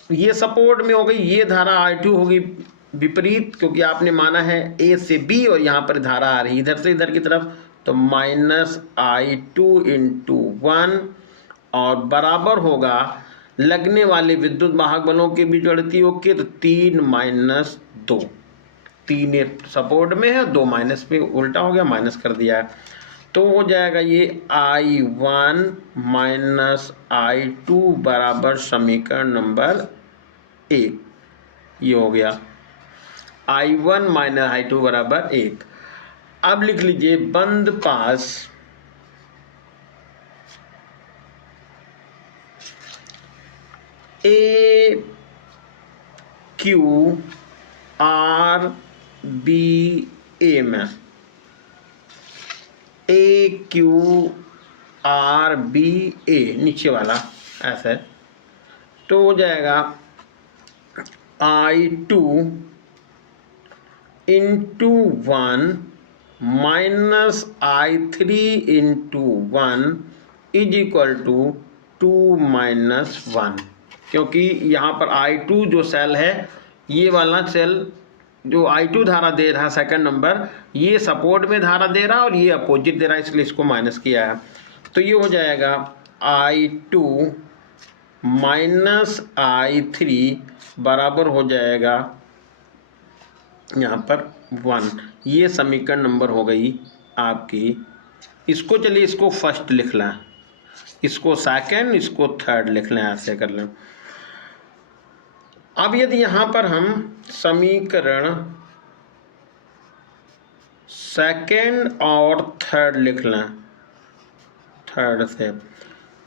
ये सपोर्ट में हो गई, ये धारा I2 होगी विपरीत, क्योंकि आपने माना है ए से बी और यहाँ पर धारा आ रही इधर से इधर की तरफ, तो -I2 इंटू 1 और बराबर होगा लगने वाले विद्युत वाहक बलों के बीच बढ़ती होगी, तो 3 - 2, 3 सपोर्ट में है, 2 माइनस पे उल्टा हो गया, माइनस कर दिया है, तो हो जाएगा ये I1 -I2 बराबर समीकरण नंबर 1, ये हो गया I1 -I2 बराबर 1। अब लिख लीजिए बंद पास A Q R B A में, A Q R B A नीचे वाला ऐसे, तो हो जाएगा I2 into 1 minus I3 into 1 is equal to 2 - 1, क्योंकि यहाँ पर I2 जो सेल है, ये वाला सेल जो I2 धारा दे रहा है सेकंड नंबर, ये सपोर्ट में धारा दे रहा है और ये अपोजिट दे रहा है, इसलिए इसको माइनस किया है, तो ये हो जाएगा I2 माइनस I3 बराबर हो जाएगा यहाँ पर 1। ये समीकरण नंबर हो गई आपकी। इसको चलिए इसको फर्स्ट लिख लें, इसको सेकंड, इसको थर्ड लिख लें, ऐसे कर लें। अब यदि यहाँ पर हम समीकरण सेकंड और थर्ड लिख लें थर्ड से,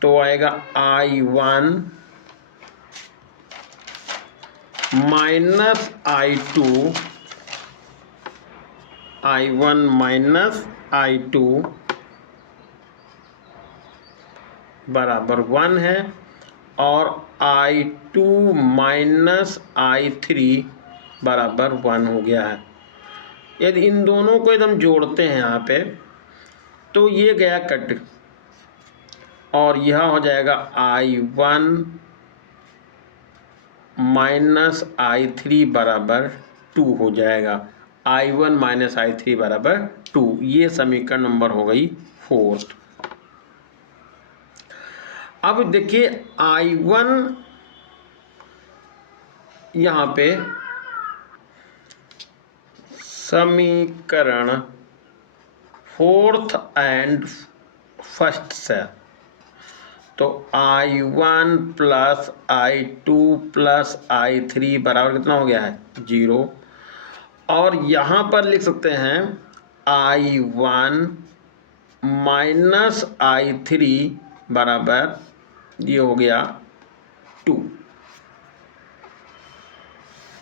तो आएगा I1 minus I2, I1 minus I2 बराबर 1 है, और I2 माइनस I3 बराबर 1 हो गया है। यदि इन दोनों को यदि हम जोड़ते हैं यहाँ पे, तो ये गया कट और यह हो जाएगा I1 माइनस I3 बराबर 2 हो जाएगा, I1 माइनस I3 बराबर 2। ये समीकरण नंबर हो गई 4। अब देखिए I1 यहाँ पे समीकरण 4th एंड 1st से, तो I1 plus I2 plus I3 बराबर कितना हो गया है 0। और यहाँ पर लिख सकते हैं I1 माइनस I3 बराबर ये हो गया 2।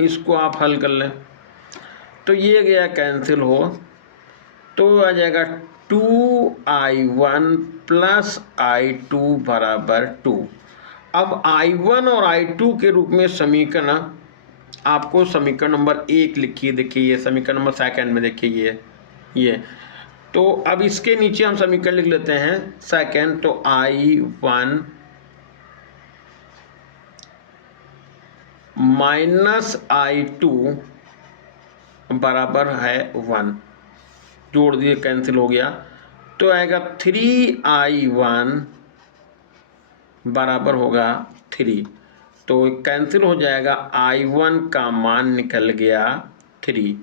इसको आप हल कर लें तो ये गया कैंसिल हो, तो आ जाएगा 2I1 प्लस I2 बराबर 2। अब I1 और I2 के रूप में समीकरण आपको समीकरण नंबर 1 लिखिए, देखिए ये समीकरण नंबर 2 में देखिए ये तो अब इसके नीचे हम समीकरण लिख लेते हैं 2, तो I1 माइनस I2 बराबर है 1, जोड़ दिए कैंसिल हो गया, तो आएगा 3I1 बराबर होगा 3, तो कैंसिल हो जाएगा, I1 का मान निकल गया 3।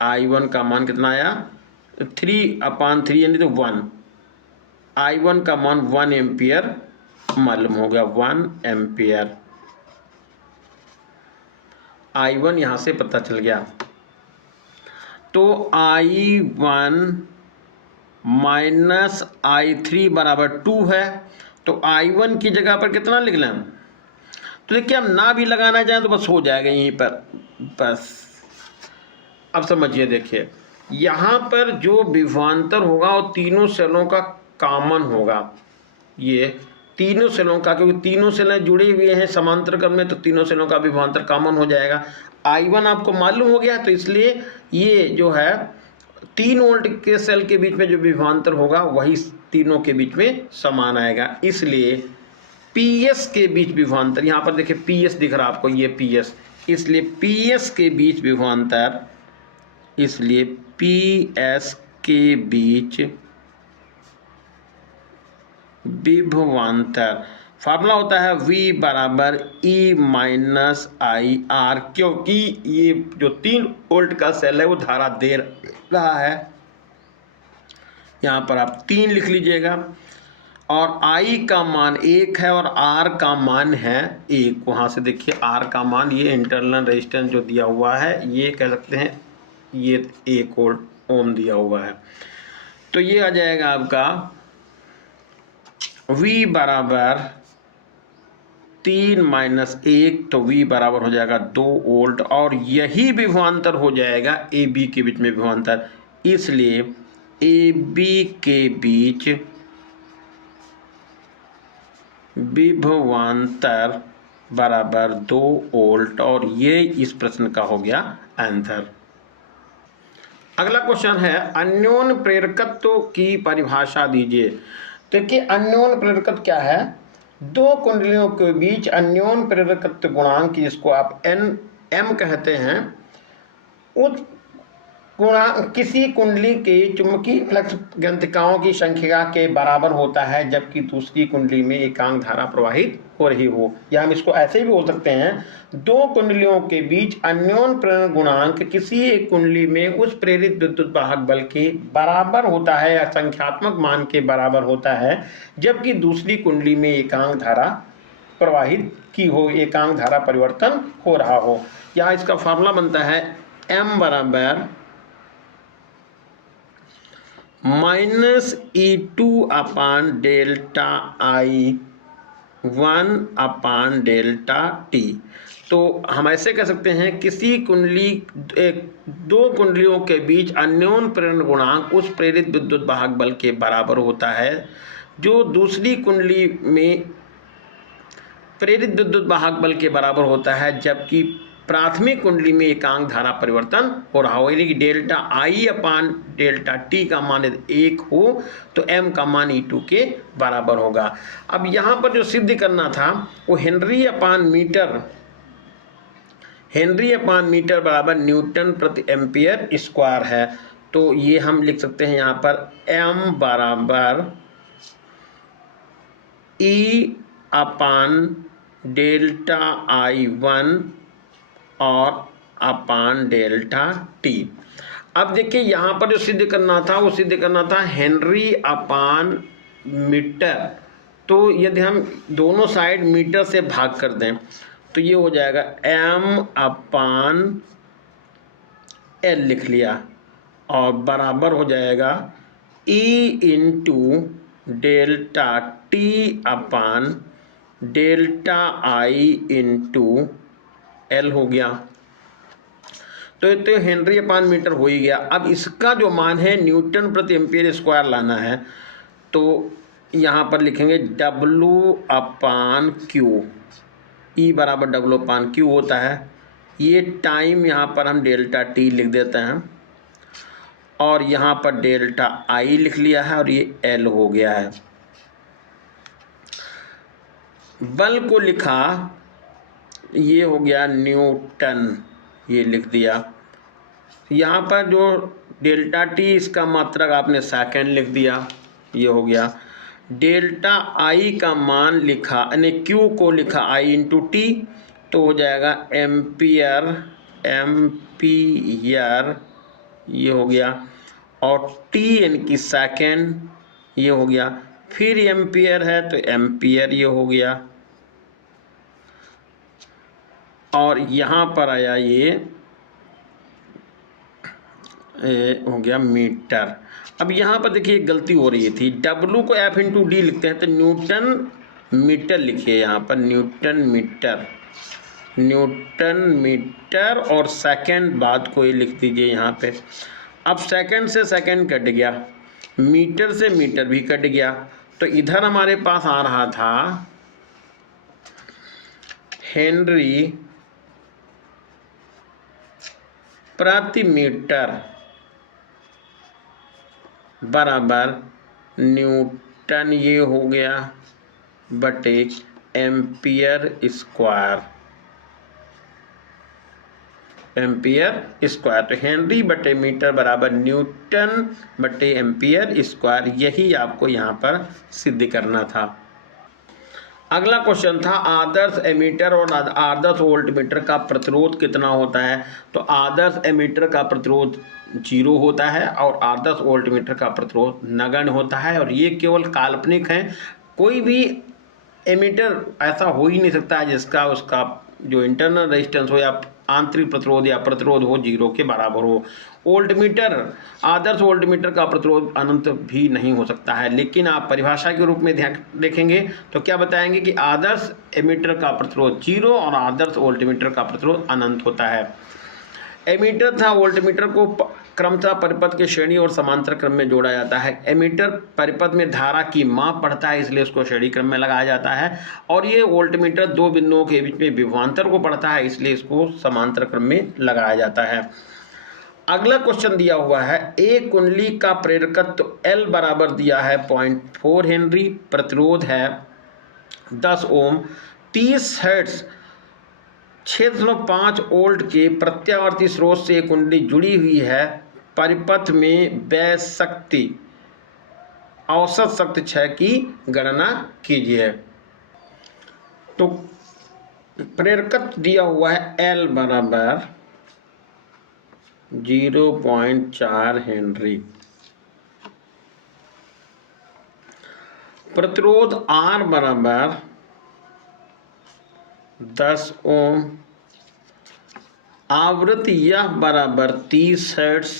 I1 का मान कितना आया 3/3 यानी तो 1। I1 का मान 1 एम्पियर मालूम हो गया, 1 एम्पियर I1 यहाँ से पता चल गया। तो I1 माइनस I3 बराबर 2 है, तो I1 की जगह पर कितना लिख लें, तो देखिए हम ना भी लगाना चाहें तो बस हो जाएगा यहीं पर बस। अब समझिए, देखिए यहाँ पर जो विभवांतर होगा वो तीनों सेलों का कॉमन होगा, ये तीनों सेलों का, क्योंकि तीनों सेलें जुड़ी हुई हैं समांतर क्रम में, तो तीनों सेलों का विभवांतर कॉमन हो जाएगा। I1 आपको मालूम हो गया, तो इसलिए ये जो है 3 वोल्ट के सेल के बीच में जो विभवांतर होगा वही तीनों के बीच में समान आएगा, इसलिए PS के बीच विभवांतर, यहाँ पर देखिए PS दिख रहा आपको, ये PS, इसलिए PS के बीच विभवांतर, इसलिए PS के बीच विभवांतर फार्मूला होता है V बराबर E माइनस IR, क्योंकि ये जो 3 वोल्ट का सेल है वो धारा दे रहा है, यहाँ पर आप 3 लिख लीजिएगा, और I का मान 1 है और R का मान है 1। वहाँ से देखिए R का मान, ये इंटरनल रेजिस्टेंस जो दिया हुआ है ये कह सकते हैं ये 1 ओम दिया हुआ है, तो ये आ जाएगा आपका V बराबर 3 माइनस 1, तो V बराबर हो जाएगा 2 वोल्ट, और यही विभवांतर हो जाएगा AB के बीच में विभवांतर, इसलिए AB के बीच विभवांतर बराबर 2 वोल्ट, और ये इस प्रश्न का हो गया आंसर। अगला क्वेश्चन है अन्योन्य प्रेरकत्व की परिभाषा दीजिए। देखिए अन्योन्य प्रेरकत्व क्या है, दो कुंडलियों के बीच अन्योन्य प्रेरकत्व गुणांक, जिसको आप M कहते हैं, उस गुणांक किसी कुंडली के चुंबकीय फ्लक्स ग्रंथिकाओं की संख्या के बराबर होता है जबकि दूसरी कुंडली में एकांक धारा प्रवाहित हो रही हो, या हम इसको ऐसे भी बोल सकते हैं, दो कुंडलियों के बीच अन्योन्य प्रेरण गुणांक किसी एक कुंडली में उस प्रेरित विद्युत वाहक बल के बराबर होता है या संख्यात्मक मान के बराबर होता है जबकि दूसरी कुंडली में एकांक धारा प्रवाहित की हो, एकांक धारा परिवर्तन हो रहा हो। यहाँ इसका फार्मूला बनता है M बराबर -E2 अपान डेल्टा I1 अपान डेल्टा T। तो हम ऐसे कह सकते हैं किसी कुंडली दो कुंडलियों के बीच अन्योन्य प्रेरण गुणांक उस प्रेरित विद्युत वाहक बल के बराबर होता है जो दूसरी कुंडली में प्रेरित विद्युत वाहक बल के बराबर होता है जबकि प्राथमिक कुंडली में एकांक धारा परिवर्तन हो रहा हो, यानी कि delta I upon delta T का मान 1 हो तो M का मान E2 के बराबर होगा। अब यहाँ पर जो सिद्ध करना था वो हेनरी अपान मीटर बराबर न्यूटन प्रति एम्पियर स्क्वायर है, तो ये हम लिख सकते हैं यहाँ पर M बराबर E अपान डेल्टा I1 और अपान डेल्टा T। अब देखिए यहाँ पर जो सिद्ध करना था वो सिद्ध करना था हेनरी अपान मीटर तो यदि हम दोनों साइड मीटर से भाग कर दें तो ये हो जाएगा m/l लिख लिया, और बराबर हो जाएगा E into delta T upon delta I into L हो गया। तो ये तो हेनरी अपान मीटर हो ही गया। अब इसका जो मान है न्यूटन प्रति एम्पीयर स्क्वायर लाना है, तो यहाँ पर लिखेंगे W अपान क्यू, E बराबर W अपान क्यू होता है। ये टाइम यहाँ पर हम डेल्टा T लिख देते हैं, और यहाँ पर डेल्टा I लिख लिया है, और ये L हो गया है। बल को लिखा, ये हो गया न्यूटन, ये लिख दिया। यहाँ पर जो डेल्टा T इसका मात्रक आपने सेकेंड लिख दिया, ये हो गया। डेल्टा I का मान लिखा, यानी Q को लिखा I इंटू टी, तो हो जाएगा एम्पियर, ये हो गया, और T यानी कि सेकेंड, ये हो गया। फिर एम्पियर है तो एम्पियर, ये हो गया, और यहाँ पर आया ये हो गया मीटर। अब यहाँ पर देखिए गलती हो रही थी, W को F इंटू डी लिखते हैं तो न्यूटन मीटर लिखिए यहाँ पर, न्यूटन मीटर, और सेकंड बाद को ये लिख दीजिए यहाँ पे। अब सेकंड से सेकंड कट गया, मीटर से मीटर भी कट गया, तो इधर हमारे पास आ रहा था हेनरी प्रति मीटर बराबर न्यूटन, ये हो गया, बटे एम्पियर स्क्वायर, तो हेनरी बटे मीटर बराबर न्यूटन बटे एम्पियर स्क्वायर, यही आपको यहाँ पर सिद्ध करना था। अगला क्वेश्चन था आदर्श एमीटर और आदर्श वोल्टमीटर का प्रतिरोध कितना होता है। तो आदर्श एमीटर का प्रतिरोध 0 होता है और आदर्श वोल्टमीटर का प्रतिरोध नगण्य होता है, और ये केवल काल्पनिक है। कोई भी एमीटर ऐसा हो ही नहीं सकता है जिसका उसका जो इंटरनल रेजिस्टेंस हो या आंतरिक प्रतिरोध या प्रतिरोध हो 0 के बराबर हो। वोल्टमीटर, आदर्श वोल्टमीटर का प्रतिरोध अनंत भी नहीं हो सकता है, लेकिन आप परिभाषा के रूप में ध्यान देखेंगे तो क्या बताएंगे कि आदर्श एमीटर का प्रतिरोध 0 और आदर्श वोल्टमीटर का प्रतिरोध अनंत होता है। एमीटर तथा वोल्टमीटर को क्रमशः परिपथ के श्रेणी और समांतर क्रम में जोड़ा जाता है। एमीटर परिपथ में धारा की माप पढ़ता है, इसलिए उसको श्रेणी क्रम में लगाया जाता है, और ये वोल्टमीटर दो बिंदुओं के बीच में विभवांतर को पढ़ता है, इसलिए इसको समांतर क्रम में लगाया जाता है। अगला क्वेश्चन दिया हुआ है, एक कुंडली का प्रेरकत्व L बराबर दिया है 0.4 हेनरी, प्रतिरोध है 10 ओम, 30 हर्ट्ज 6.5 वोल्ट के प्रत्यावर्ती स्रोत से कुंडली जुड़ी हुई है। परिपथ में व्यय शक्ति, औसत शक्ति क्षय की गणना कीजिए। तो प्रेरकत्व दिया हुआ है L बराबर 0.4 हेनरी, प्रतिरोध R बराबर 10 ओम, आवृत्ति यह बराबर 30 हर्ट्ज,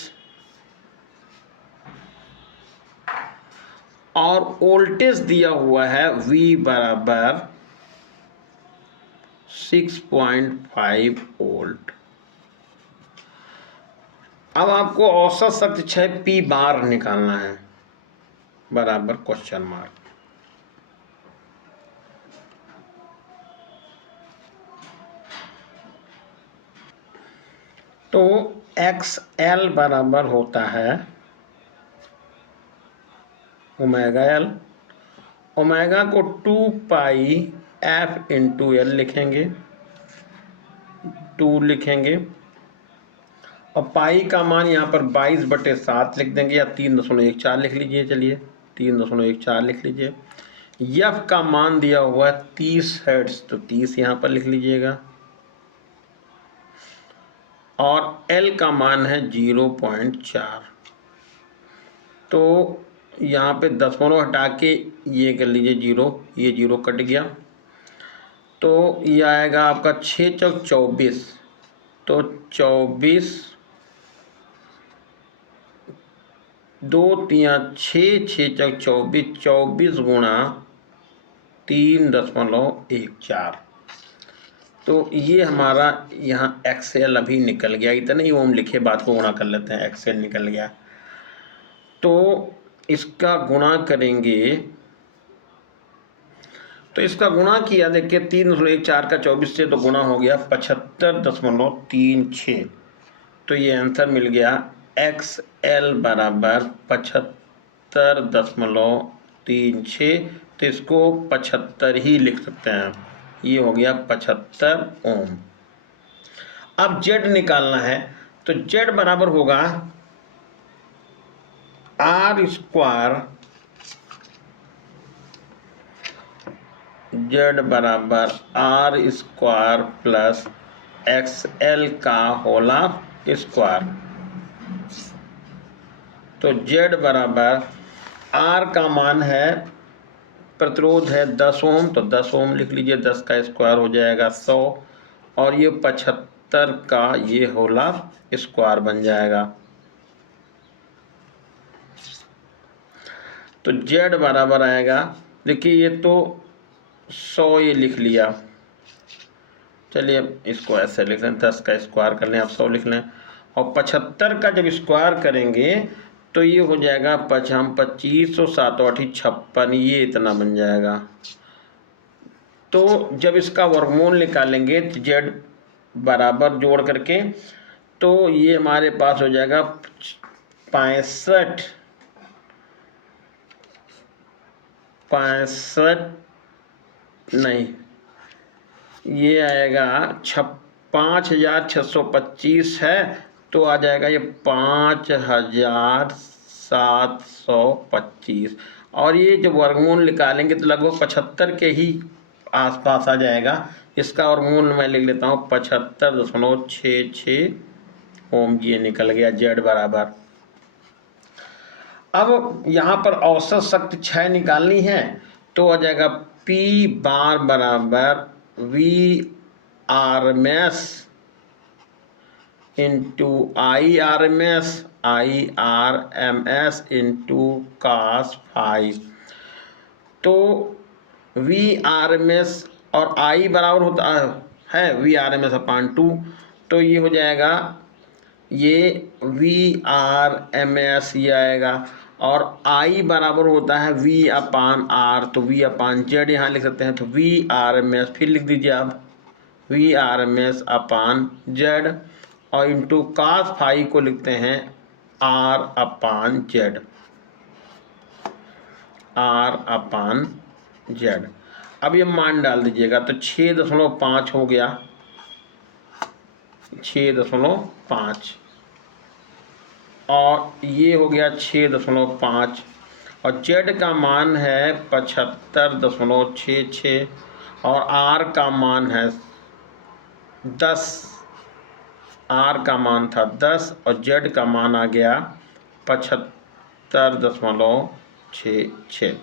और वोल्टेज दिया हुआ है V बराबर 6.5 वोल्ट। अब आपको औसत शक्ति क्षय P बार निकालना है, बराबर क्वेश्चन मार्क। तो XL बराबर होता है ओमेगा L, ओमेगा को 2 पाई F इंटू L लिखेंगे, 2 लिखेंगे, और पाई का मान यहाँ पर 22/7 लिख देंगे, या 3.14 लिख लीजिए, चलिए 3.14 लिख लीजिए। F का मान दिया हुआ है 30 हर्ट्ज, तो 30 यहाँ पर लिख लीजिएगा, और L का मान है 0.4। तो यहाँ पे दशमलव हटा के ये कर लीजिए 0, ये 0 कट गया, तो ये आएगा आपका 6 चौक 24, तो 24 2 3 6, 6 चौक 24, 24 गुणा 3.14, तो ये हमारा यहाँ एक्सेल अभी निकल गया। इतना ही ओम लिखे, बात को गुणा कर लेते हैं, एक्सेल निकल गया। तो इसका गुणा करेंगे, तो इसका गुणा किया, देखिए 3.14 का 24 से तो गुणा हो गया 75.36, तो ये आंसर मिल गया XL बराबर 75.36, तो इसको 75 ही लिख सकते हैं, ये हो गया 75 ओम। अब Z निकालना है, तो Z बराबर होगा R स्क्वायर, Z बराबर R स्क्वायर प्लस XL का होल स्क्वायर, तो Z बराबर R का मान है, प्रतिरोध है 10 ओम, तो 10 ओम लिख लीजिए, 10 का स्क्वायर हो जाएगा 100, और ये 75 का ये होल स्क्वायर बन जाएगा। तो Z बराबर आएगा, देखिए ये तो 100 ये लिख लिया, चलिए अब इसको ऐसे लिख लें, 10 का स्क्वायर कर लें, आप 100 लिख लें, और 75 का जब स्क्वायर करेंगे तो ये हो जाएगा 25 और 7 8 56, ये इतना बन जाएगा। तो जब इसका वर्गमूल निकालेंगे तो Z बराबर जोड़ करके, तो ये हमारे पास हो जाएगा 65 नहीं, ये आएगा 5625 है, तो आ जाएगा ये 5725, और ये जब वर्गमूल निकालेंगे तो लगभग 75 के ही आसपास आ जाएगा। इसका वर्गमूल मैं लिख लेता हूँ 75.66 ओम, ये निकल गया Z बराबर। अब यहाँ पर औसत शक्ति क्षय निकालनी है, तो आ जाएगा P बार बराबर VRMS into IRMS into cos phi, तो VRMS और I बराबर होता है VRMS अपान 2, तो ये हो जाएगा ये VRMS ये आएगा, और I बराबर होता है V अपान R, तो V अपान Z यहाँ लिख सकते हैं, तो VRMS फिर लिख दीजिए आप VRMS अपान Z, और इंटू cos फाई को लिखते हैं R अपान Z। अब ये मान डाल दीजिएगा, तो 6.5 हो गया, 6.5, और ये हो गया 6.5, और Z का मान है 75.66, और R का मान है 10, R का मान था 10, और Z का मान आ गया 75.66।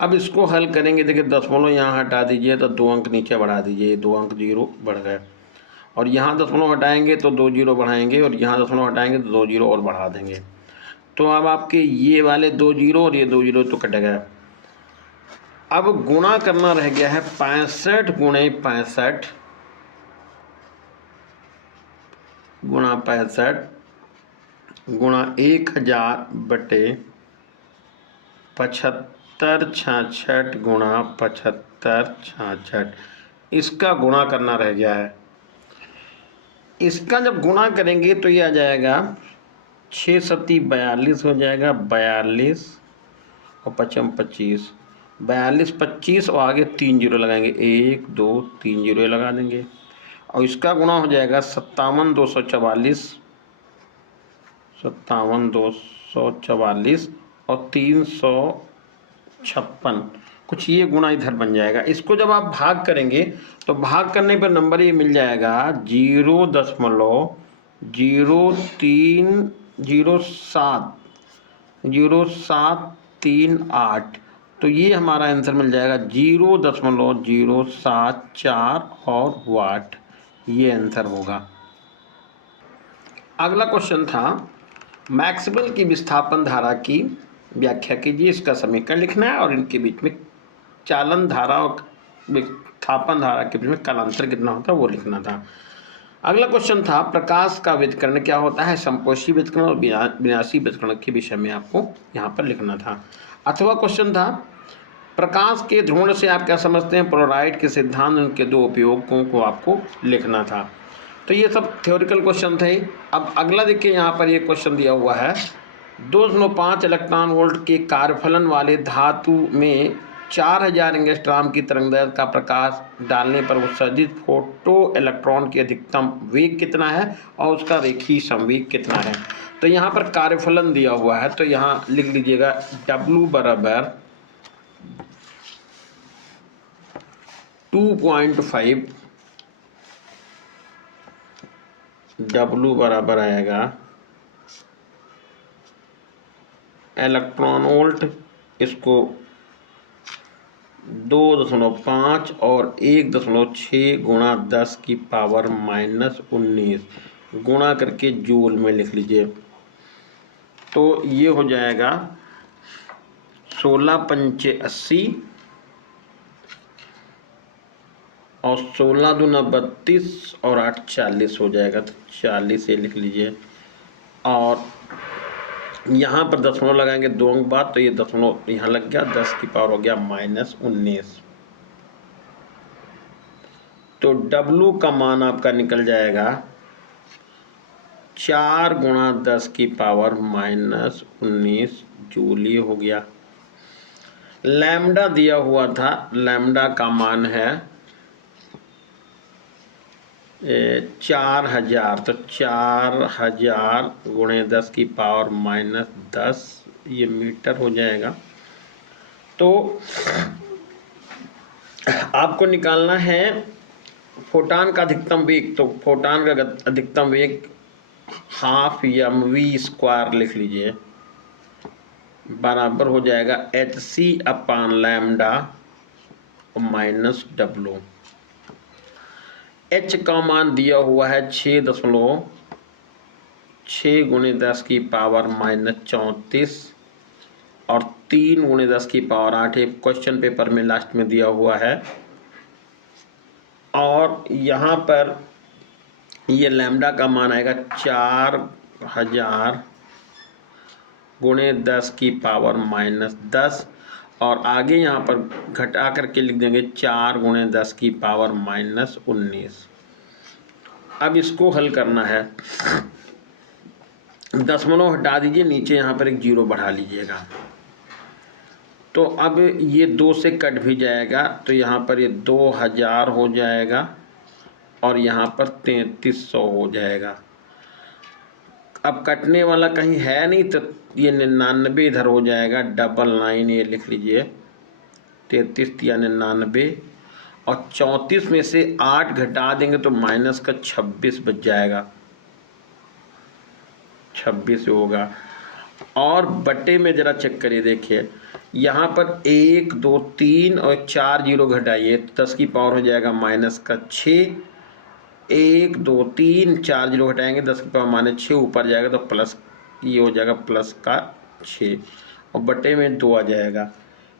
अब इसको हल करेंगे, देखिए दशमलव यहाँ हटा दीजिए तो 2 अंक नीचे बढ़ा दीजिए, 2 अंक 0 बढ़ गए, और यहाँ दशमलव हटाएंगे तो 2 0 बढ़ाएंगे, और यहाँ दशमलव हटाएंगे तो 2 0 और बढ़ा देंगे, तो अब आपके ये वाले 2 0 और ये 2 0 तो कट गए। अब गुणा करना रह गया है 65 गुणे 65 गुणा 65 गुणा 1000 बटे 75 66 गुणा 75 66, इसका गुणा करना रह गया है। इसका जब गुणा करेंगे तो ये आ जाएगा 6 सती 42 हो जाएगा, 42 और 55 25, 42 25 और आगे 3 0 लगाएंगे, 1 2 3 0 लगा देंगे, और इसका गुणा हो जाएगा 57 244 और 356, कुछ ये गुणा इधर बन जाएगा। इसको जब आप भाग करेंगे तो भाग करने पर नंबर ये मिल जाएगा 0.0307, 0.738। तो ये हमारा आंसर मिल जाएगा 0.074 और वाट, ये आंसर होगा। अगला क्वेश्चन था मैक्सवेल की विस्थापन धारा की व्याख्या कीजिए। इसका समीकरण लिखना है और इनके बीच में चालन धारा और विस्थापन धारा के बीच में कालांतर कितना होता है वो लिखना था। अगला क्वेश्चन था प्रकाश का व्यतिकरण क्या होता है। समपोषी व्यतिकरण और विनाशी व्यतिकरण के विषय में आपको यहाँ पर लिखना था। अथवा क्वेश्चन था प्रकाश के ध्रुवण से आप क्या समझते हैं। पोलराइड के सिद्धांत, उनके दो उपयोगों को आपको लिखना था। तो ये सब थ्योरिकल क्वेश्चन थे। अब अगला देखिए, यहाँ पर ये क्वेश्चन दिया हुआ है 2.5 इलेक्ट्रॉन वोल्ट के कार्यफलन वाले धातु में 4000 एंगस्ट्रॉम की तरंगदैर्घ्य का प्रकाश डालने पर उत्सर्जित फोटो इलेक्ट्रॉन की अधिकतम वेग कितना है और उसका रेखीय संवेग कितना है। तो यहाँ पर कार्यफलन दिया हुआ है, तो यहाँ लिख लीजिएगा W बराबर 2.5, W बराबर आएगा इलेक्ट्रॉन वोल्ट, इसको 2.5 और 1.6 गुणा 10 की पावर -19 गुणा करके जूल में लिख लीजिए। तो ये हो जाएगा 16 पंचे 80 और 16 दूना 32 और 8 40 हो जाएगा। तो 40 ये लिख लीजिए और यहाँ पर दशमलव लगाएंगे 2 अंक बाद, तो ये दशमलव यहाँ लग गया, 10 की पावर हो गया -19। तो W का मान आपका निकल जाएगा 4 गुणा 10 की पावर -19 जूल, ये हो गया। लैम्डा दिया हुआ था, लैम्डा का मान है 4000, तो 4000 गुणे 10 की पावर -10 ये मीटर हो जाएगा। तो आपको निकालना है फोटान का अधिकतम वेग। तो फोटान का अधिकतम वेग हाफ mv² लिख लीजिए, बराबर हो जाएगा hc/लैम्डा -w। h का मान दिया हुआ है 6.6 गुणे 10 की पावर -34 और 3 गुणे 10 की पावर 8, एक क्वेश्चन पेपर में लास्ट में दिया हुआ है। और यहाँ पर ये लैम्डा का मान आएगा 4000 गुणे 10 की पावर -10 और आगे यहाँ पर घटा करके लिख देंगे 4 गुणे 10 की पावर -19। अब इसको हल करना है, दशमलव हटा दीजिए, नीचे यहाँ पर एक 0 बढ़ा लीजिएगा। तो अब ये 2 से कट भी जाएगा, तो यहाँ पर ये 2000 हो जाएगा और यहाँ पर 3300 हो जाएगा। अब कटने वाला कहीं है नहीं, तो ये 99 इधर हो जाएगा, 99 ये लिख लीजिए, 33 या 99 और 34 में से 8 घटा देंगे तो माइनस का 26 बच जाएगा, 26 होगा। और बटे में ज़रा चेक करिए, देखिए यहाँ पर 1 2 3 और 4 0 घटाइए, 10 की पावर हो जाएगा -6। 1 2 3 4 0 घटाएंगे, 10 की पावर -6 ऊपर जाएगा तो प्लस, ये हो जाएगा +6 और बटे में 2 आ जाएगा।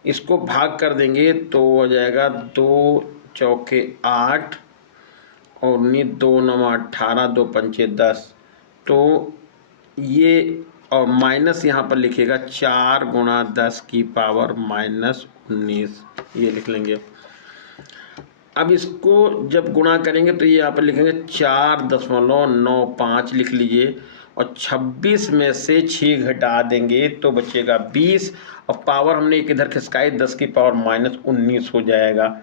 इसको भाग कर देंगे तो हो जाएगा 2 चौके 8 और 19 2 9 18 2 पंचे 10। तो ये और माइनस यहाँ पर लिखेगा 4 गुणा 10 की पावर -19, ये लिख लेंगे। अब इसको जब गुणा करेंगे तो ये यहाँ पर लिखेंगे 4.95 लिख लीजिए और 26 में से 6 घटा देंगे तो बचेगा 20 और पावर हमने एक इधर खिसकाई, 10 की पावर -19 हो जाएगा।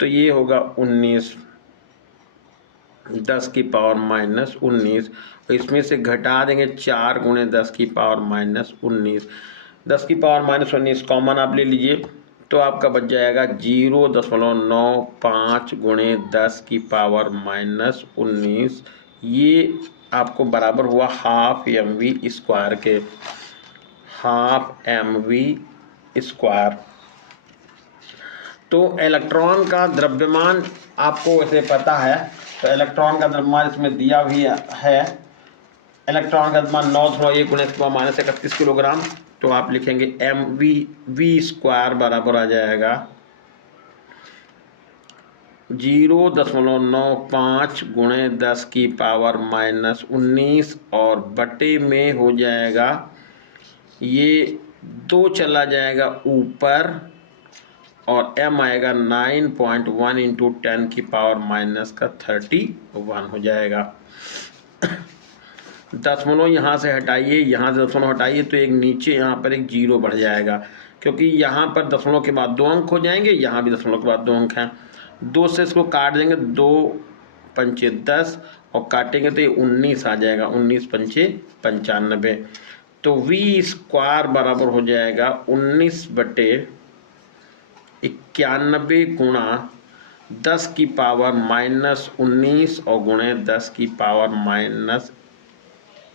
तो ये होगा 19, 10 की पावर -19। इसमें से घटा देंगे 4 गुणे 10 की पावर -19, 10 की पावर -19 कॉमन आप ले लीजिए तो आपका बच जाएगा 0.95 गुणे 10 की पावर -19। ये आपको बराबर हुआ ½ mv² के, 12mv²। तो इलेक्ट्रॉन का द्रव्यमान आपको वैसे पता है, तो इलेक्ट्रॉन का द्रव्यमान इसमें दिया भी है। इलेक्ट्रॉन का द्रव्यमान 9×10⁻³ किलोग्राम। तो आप लिखेंगे mv² बराबर आ जाएगा 0.95 × 10⁻⁻19 और बटे में हो जाएगा, ये 2 चला जाएगा ऊपर और m आएगा 9.1 × 10⁻⁻31 हो जाएगा। दशमलव यहाँ से हटाइए, यहाँ से दशमलव हटाइए तो एक नीचे यहाँ पर एक 0 बढ़ जाएगा, क्योंकि यहाँ पर दशमलव के बाद 2 अंक हो जाएंगे, यहाँ भी दशमलव के बाद 2 अंक हैं। 2 से इसको काट देंगे, 2 पंचे 10 और काटेंगे तो ये 19 आ जाएगा, 19 पंचे 95। तो v² बराबर हो जाएगा 19/91 × 10⁻⁻19 और गुणे 10⁻⁻,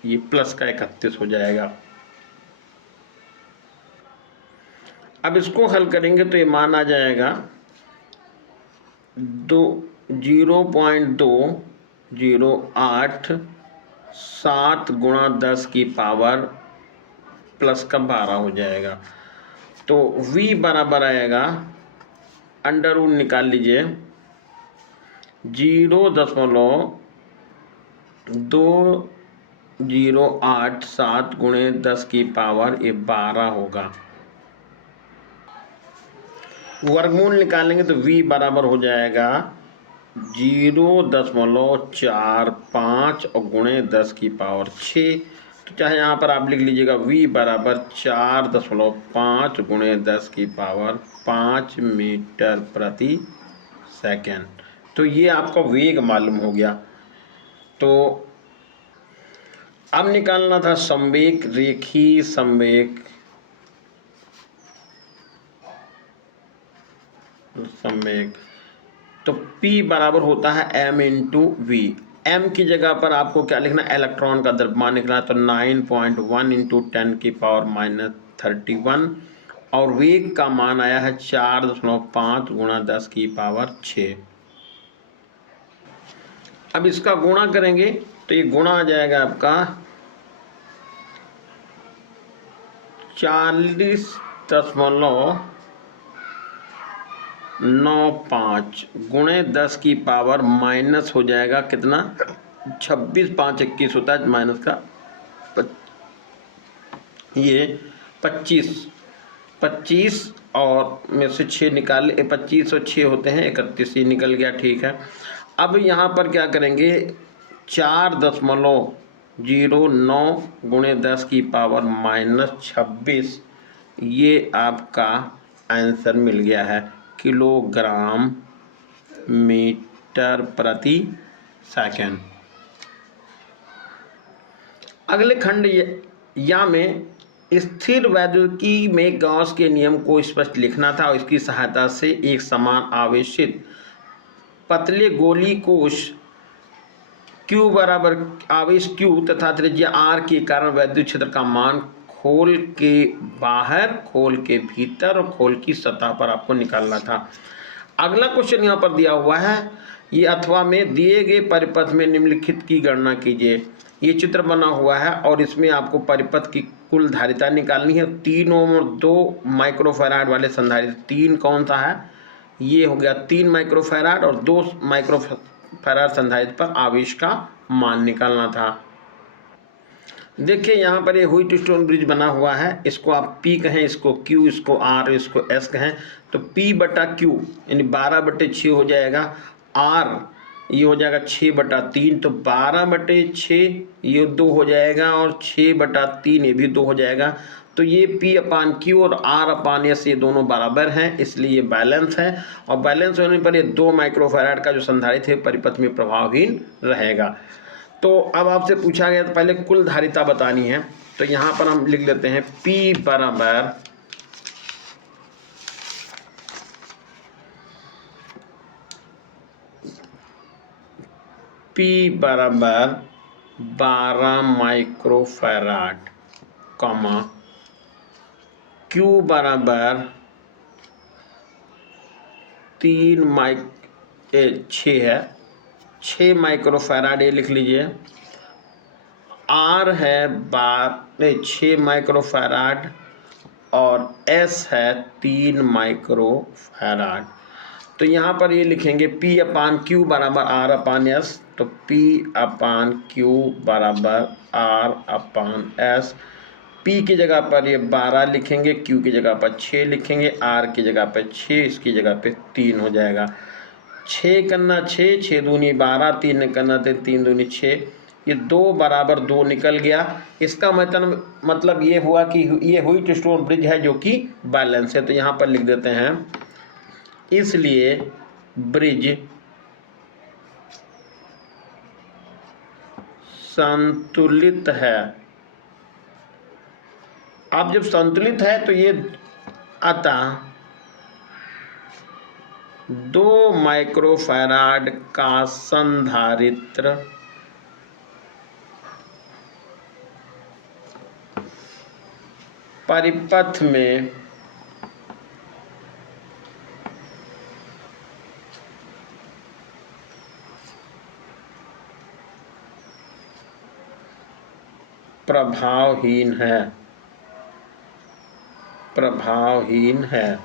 ये प्लस का 31 हो जाएगा। अब इसको हल करेंगे तो ये मान आ जाएगा 0.2087 × 10⁻+12 हो जाएगा। तो v बराबर आएगा, अंडर रूट निकाल लीजिए, 0.2087 × 10⁻12 होगा। वर्गमूल निकालेंगे तो v बराबर हो जाएगा 0.45 और गुणे 10⁻6। तो चाहे यहाँ पर आप लिख लीजिएगा v बराबर 4.5 गुणे 10⁻5 मीटर/सेकेंड। तो ये आपका वेग मालूम हो गया। तो अब निकालना था संवेग, रेखीय संवेग। तो P बराबर होता है m × v। m की जगह पर आपको क्या लिखना है, इलेक्ट्रॉन का द्रव्यमान लिखना है, तो 9.1 × 10⁻31 और वेग का मान आया है 4.5 × 10⁻6। अब इसका गुणा करेंगे तो ये गुणा आ जाएगा आपका 40.95 गुणे 10⁻- हो जाएगा कितना, 26, 5 21 होता है माइनस का, ये 25 और में से 6 निकाल, 25 और 6 होते हैं 31, ये निकल गया, ठीक है। अब यहाँ पर क्या करेंगे, 4.09 गुणे 10⁻26, ये आपका आंसर मिल गया है, किलोग्राम मीटर/सेकेंड। अगले खंड या में स्थिर वैद्युतिकी में गॉस के नियम को स्पष्ट लिखना था और इसकी सहायता से एक समान आवेशित पतले गोली कोश Q बराबर आवेश Q तथा त्रिज्या R के कारण वैद्युत क्षेत्र का मान खोल के बाहर, खोल के भीतर और खोल की सतह पर आपको निकालना था। अगला क्वेश्चन यहाँ पर दिया हुआ है, ये अथवा में दिए गए परिपथ में निम्नलिखित की गणना कीजिए। ये चित्र बना हुआ है और इसमें आपको परिपथ की कुल धारिता निकालनी है। 3 ओम और 2 माइक्रोफैराड वाले संधारित्र, 3 कौन सा है, ये हो गया 3 माइक्रोफैराड और 2 माइक्रोफैराड संधारित्र पर आवेश का मान निकालना था। देखिए यहाँ पर ये व्हीट स्टोन ब्रिज बना हुआ है, इसको आप P कहें, इसको Q, इसको R, इसको S कहें, तो P/Q यानी 12/6 हो जाएगा। R ये हो जाएगा 6/3, तो 12/6 ये 2 हो जाएगा और 6/3 ये भी 2 हो जाएगा। तो ये P/Q और R/S ये दोनों बराबर हैं, इसलिए ये बैलेंस है और बैलेंस होने पर ये 2 माइक्रोफैराड का जो संधारित्र है परिपथ में प्रभावहीन रहेगा। तो अब आपसे पूछा गया तो पहले कुल धारिता बतानी है, तो यहाँ पर हम लिख लेते हैं P बराबर P बराबर 12 माइक्रोफैराड, 12 Q बराबर 6 है, 6 माइक्रोफैराड ये लिख लीजिए। R है 6 माइक्रोफैराड और S है 3 माइक्रोफैराड। तो यहाँ पर ये लिखेंगे P/Q बराबर R/S। तो P/Q बराबर R/S। P की जगह पर ये 12 लिखेंगे, Q की जगह पर 6 लिखेंगे, R की जगह पर 6, इसकी जगह पे 3 हो जाएगा। 6 कन्ना 6, 6 दूनी 12, 3 कन्ना 3 दूनी 6, ये 2 बराबर 2 निकल गया। इसका मतलब ये हुआ कि ये व्हीट स्टोन ब्रिज है जो कि बैलेंस है। तो यहाँ पर लिख देते हैं, इसलिए ब्रिज संतुलित है। अब जब संतुलित है तो ये अतः 2 माइक्रोफैराड का संधारित्र परिपथ में प्रभावहीन है।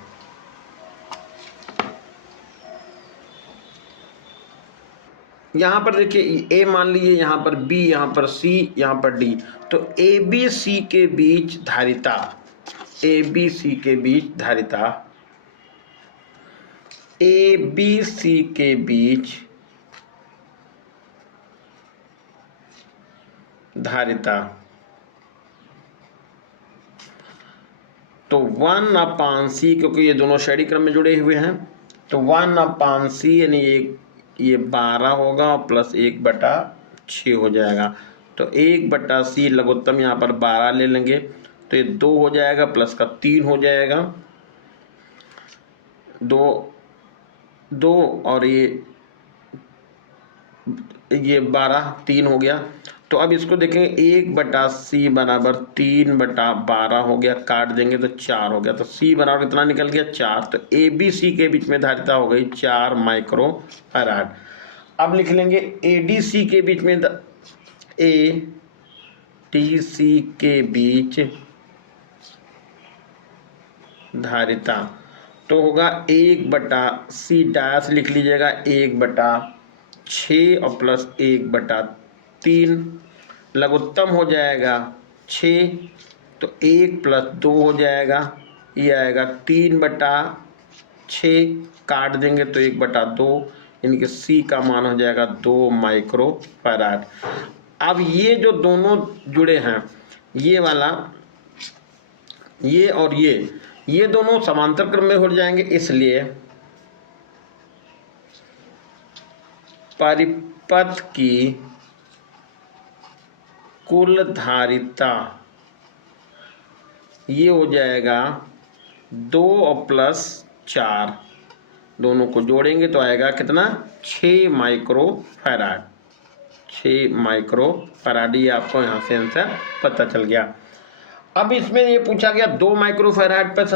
यहाँ पर देखिए, ए मान लीजिए, यहाँ पर बी, यहाँ पर सी, यहाँ पर डी। तो ए बी सी के बीच धारिता, ए बी सी के बीच धारिता, ए बी सी के बीच धारिता, तो 1/C, क्योंकि ये दोनों श्रेणी क्रम में जुड़े हुए हैं, तो 1/C यानी ये 12 होगा और प्लस 1/6 हो जाएगा। तो 1/C लघुत्तम यहाँ पर 12 ले लेंगे, तो ये 2 हो जाएगा, प्लस का 3 हो जाएगा, 2 और ये 12, 3 हो गया। तो अब इसको देखेंगे, 1/C बराबर 3/12 हो गया, काट देंगे तो 4 हो गया। तो C बराबर कितना निकल गया? 4। तो ए बी सी के बीच में धारिता हो गई 4 माइक्रोफैराड। अब लिख लेंगे ए डी सी के बीच में, ए डी सी के बीच धारिता तो होगा 1/C डैश लिख लीजिएगा, 1/6 और प्लस 1/3, लघुत्तम हो जाएगा 6, तो 1 + 2 हो जाएगा, ये आएगा 3/6, काट देंगे तो 1/2, यानी कि C का मान हो जाएगा 2 माइक्रोफैराड। अब ये जो दोनों जुड़े हैं, ये वाला, ये और ये दोनों समांतर क्रम में हो जाएंगे, इसलिए परिपथ की कुल धारिता ये हो जाएगा 2 और प्लस 4, दोनों को जोड़ेंगे तो आएगा कितना? 6 माइक्रोफैराड। 6 माइक्रोफैराड, ये आपको यहाँ से आंसर पता चल गया। अब इसमें ये पूछा गया 2 माइक्रोफैराड पर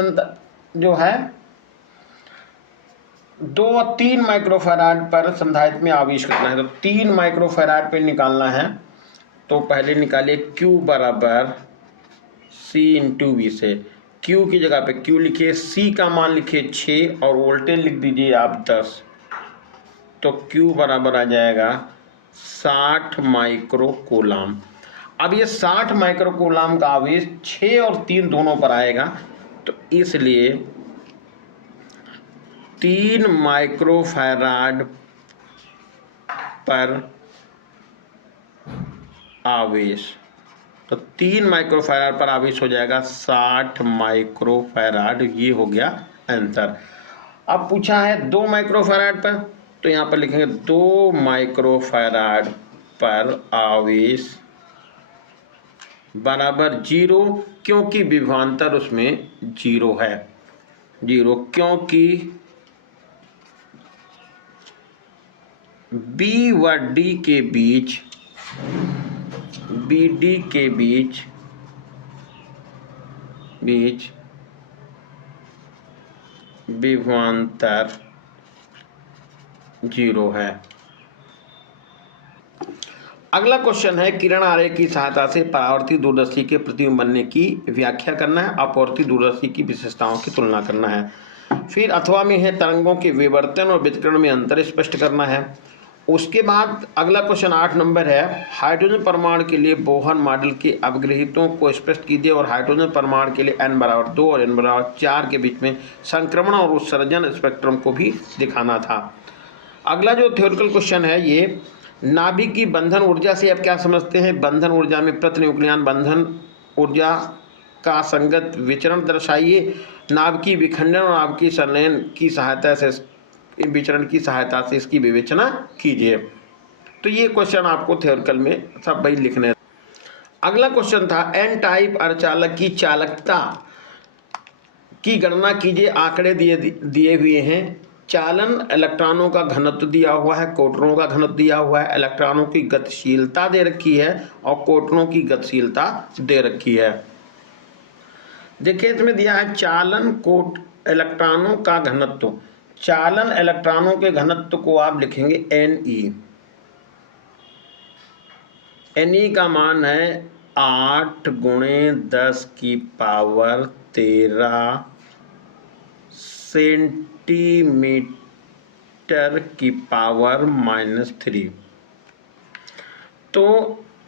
जो है 2 और 3 माइक्रोफैराड पर संधारित्र में आवेश कितना है। तो 3 माइक्रोफैराड पे निकालना है, तो पहले निकालिए Q बराबर C × V से। Q की जगह पे Q लिखिए, C का मान लिखिए 6 और वोल्टेज लिख दीजिए आप 10। तो Q बराबर आ जाएगा 60 माइक्रोकूलम। अब ये 60 माइक्रोकूलम का आवेश 6 और 3 दोनों पर आएगा, तो इसलिए 3 माइक्रोफैराड पर आवेश, तो 3 माइक्रोफैराड पर आवेश हो जाएगा 60 माइक्रोफैराड। ये हो गया आंसर। अब पूछा है 2 माइक्रोफैराड पर, तो यहाँ पर लिखेंगे 2 माइक्रोफैराड पर आवेश बराबर 0, क्योंकि विभवांतर उसमें 0 है। 0 क्योंकि B व D के बीच, BD के बीच विभवांतर 0 है। अगला क्वेश्चन है किरण आरेख की सहायता से परावर्ती दूरदर्शी के प्रतिबिंब बनने की व्याख्या करना है, अपवर्ती दूरदर्शी की विशेषताओं की तुलना करना है। फिर अथवा में है तरंगों के विवर्तन और वितरण में अंतर स्पष्ट करना है। उसके बाद अगला क्वेश्चन 8 नंबर है हाइड्रोजन परमाणु के लिए बोहर मॉडल के अवग्रहितों को स्पष्ट कीजिए और हाइड्रोजन परमाणु के लिए n=2 और n=4 के बीच में संक्रमण और उत्सर्जन स्पेक्ट्रम को भी दिखाना था। अगला जो थ्योरेटिकल क्वेश्चन है ये नाभिक की बंधन ऊर्जा से आप क्या समझते हैं। बंधन ऊर्जा में प्रतिन्यूक्लियन बंधन ऊर्जा का संगत विचरण दर्शाइए। नाभिकीय विखंडन और नाभिकीय संलयन की सहायता से विचरण की सहायता से इसकी विवेचना कीजिए। तो ये क्वेश्चन आपको थ्योरेटिकल में सब वही लिखने हैं। अगला क्वेश्चन था एन टाइप अर्धचालक की चालकता की गणना कीजिए। आंकड़े दिए हुए हैं। चालन इलेक्ट्रॉनों का घनत्व दिया हुआ है, कोटरों का घनत्व दिया हुआ है, इलेक्ट्रॉनों की गतिशीलता दे रखी है और कोटरों की गतिशीलता दे रखी है। देखिए इसमें दिया है चालन कोट इलेक्ट्रॉनों का घनत्व। चालन इलेक्ट्रॉनों के घनत्व को आप लिखेंगे Ne। Ne का मान है 8 × 10⁻13 cm⁻³ तो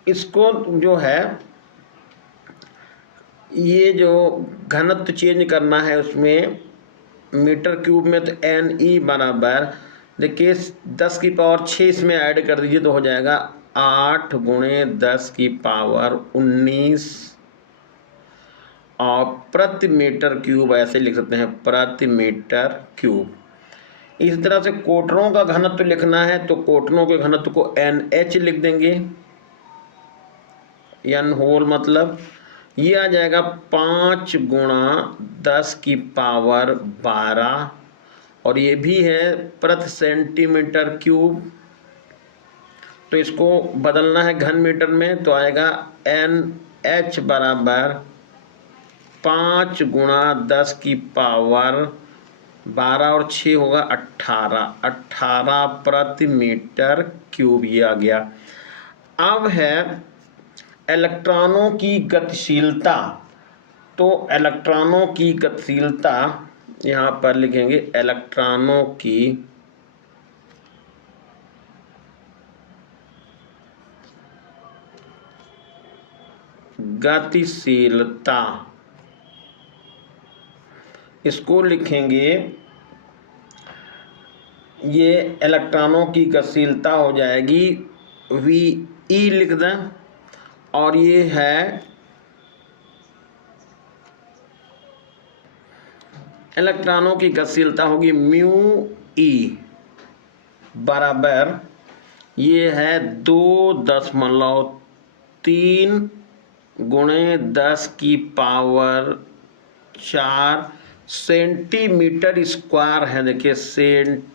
इसको जो है ये जो घनत्व चेंज करना है उसमें मीटर क्यूब में, तो Ne बराबर देखिए 10⁻6 इसमें ऐड कर दीजिए तो हो जाएगा 8 × 10⁻19 और प्रति मीटर क्यूब ऐसे लिख सकते हैं, प्रति मीटर क्यूब। इस तरह से कोटरों का घनत्व लिखना है तो कोटरों के घनत्व को NH लिख देंगे। N होल मतलब ये आ जाएगा 5 × 10⁻12 और ये भी है प्रति सेंटीमीटर क्यूब। तो इसको बदलना है घन मीटर में तो आएगा NH बराबर 5 × 10⁻12 और 6 होगा 18 प्रति मीटर क्यूब ये आ गया। अब है इलेक्ट्रॉनों की गतिशीलता। तो इलेक्ट्रॉनों की गतिशीलता यहाँ पर लिखेंगे इलेक्ट्रॉनों की गतिशीलता, इसको लिखेंगे ये इलेक्ट्रॉनों की गतिशीलता हो जाएगी VE लिख दें और ये है इलेक्ट्रॉनों की गतिशीलता होगी μE बराबर ये है 2.3 × 10⁻⁴ सेंटीमीटर स्क्वायर है। देखिए सेंटीमीटर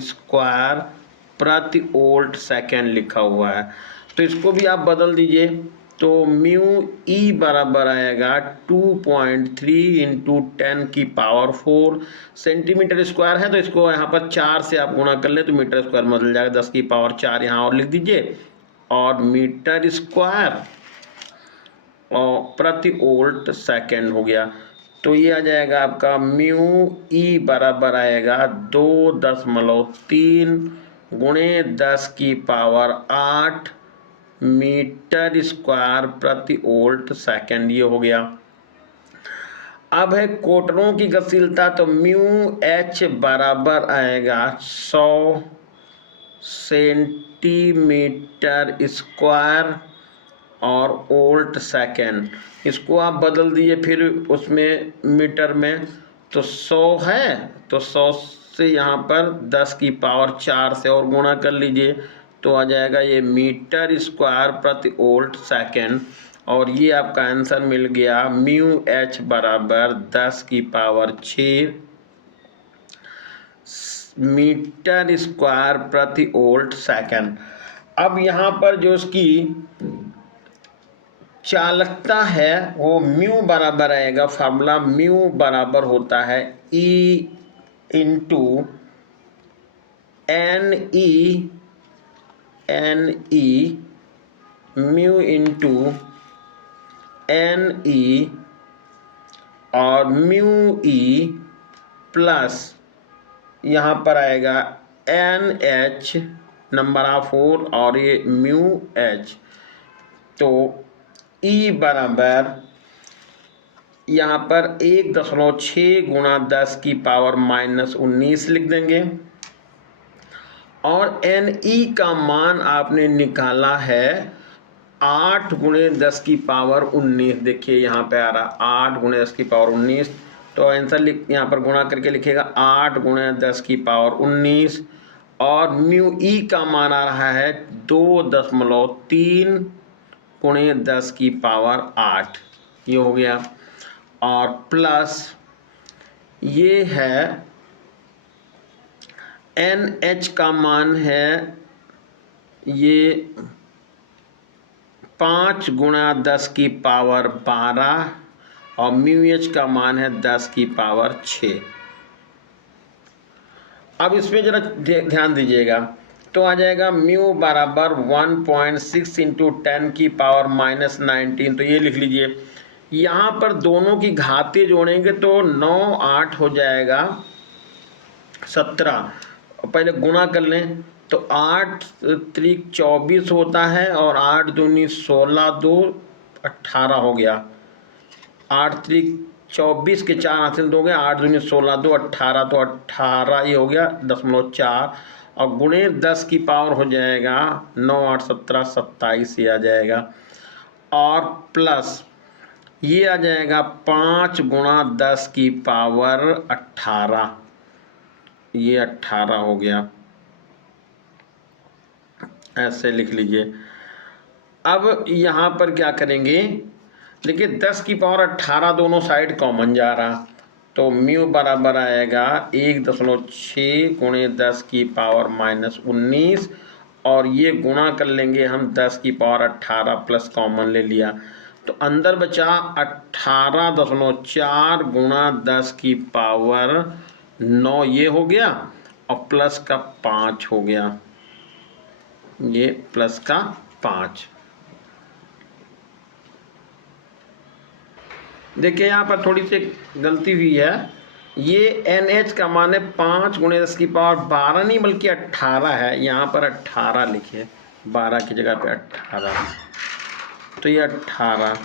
स्क्वायर प्रति वोल्ट सेकेंड लिखा हुआ है। तो इसको भी आप बदल दीजिए तो μE बराबर आएगा 2.3 × 10⁻⁴ सेंटीमीटर स्क्वायर है। तो इसको यहाँ पर 4 से आप गुणा कर ले तो मीटर स्क्वायर में बदल जाएगा। 10⁻⁴ यहाँ और लिख दीजिए और मीटर स्क्वायर और प्रति वोल्ट सेकेंड हो गया। तो ये आ जाएगा आपका μE बराबर आएगा 2.3 × 10⁸ मीटर स्क्वायर प्रति वोल्ट सेकेंड ये हो गया। अब है कोटरों की गतिशीलता तो μH बराबर आएगा 100 सेंटीमीटर स्क्वायर और वोल्ट सेकेंड। इसको आप बदल दिए फिर उसमें मीटर में तो 100 है तो 100 से यहाँ पर 10⁻⁴ से और गुणा कर लीजिए तो आ जाएगा ये मीटर स्क्वायर प्रति वोल्ट सेकेंड और ये आपका आंसर मिल गया μH बराबर 10⁻⁶ मीटर स्क्वायर प्रति वोल्ट सेकेंड। अब यहाँ पर जो इसकी चालकता है वो म्यू बराबर आएगा, फार्मूला म्यू बराबर होता है E into N E mu into N E और म्यू ई प्लस यहाँ पर आएगा एन एच नंबर ऑफ 4 और ये म्यू एच। तो ई बराबर यहाँ पर 1.6 गुणा 10 की पावर -19 लिख देंगे और एन ई का मान आपने निकाला है 8 गुणे 10 की पावर 19। देखिए यहाँ पे आ रहा 8 गुणे 10 की पावर 19, तो आंसर यहाँ पर गुणा करके लिखेगा 8 गुणे 10 की पावर 19 और म्यू ई का मान आ रहा है 2.3 गुणे 10 की पावर 8, ये हो गया। और प्लस ये है एन एच का मान है ये 5 गुणा 10 की पावर 12 और म्यू एच का मान है 10 की पावर 6। अब इसमें जरा ध्यान दीजिएगा, तो आ जाएगा म्यू बराबर 1.6 इंटू 10 की पावर -19। तो ये लिख लीजिए, यहाँ पर दोनों की घातें जोड़ेंगे तो 9 8 हो जाएगा 17। पहले गुणा कर लें तो 8 त्रिक 24 होता है और 8 दूनी 16 2 18 हो गया। 8 त्रिक 24 के 4 हासिल दोगे, 8 दूनी 16 2 18, तो 18 ये हो गया 0.4 और गुणे 10 की पावर हो जाएगा 9 8 17 27 ये आ जाएगा। और प्लस ये आ जाएगा 5 गुणा 10 की पावर 18, ये 18 हो गया, ऐसे लिख लीजिए। अब यहाँ पर क्या करेंगे, देखिए 10 की पावर 18 दोनों साइड कॉमन जा रहा, तो म्यू बराबर आएगा 1.6 गुणे 10 की पावर -19 और ये गुणा कर लेंगे हम 10 की पावर 18 प्लस कॉमन ले लिया, तो अंदर बचा 18.4 गुणा 10 की पावर 9 ये हो गया और प्लस का 5 हो गया, ये प्लस का 5। देखिए यहाँ पर थोड़ी सी गलती हुई है, ये एन एच का मान है 5 गुणे 10 की पावर 12 नहीं बल्कि 18 है, यहाँ पर 18 लिखे, 12 की जगह पे 18, तो ये 18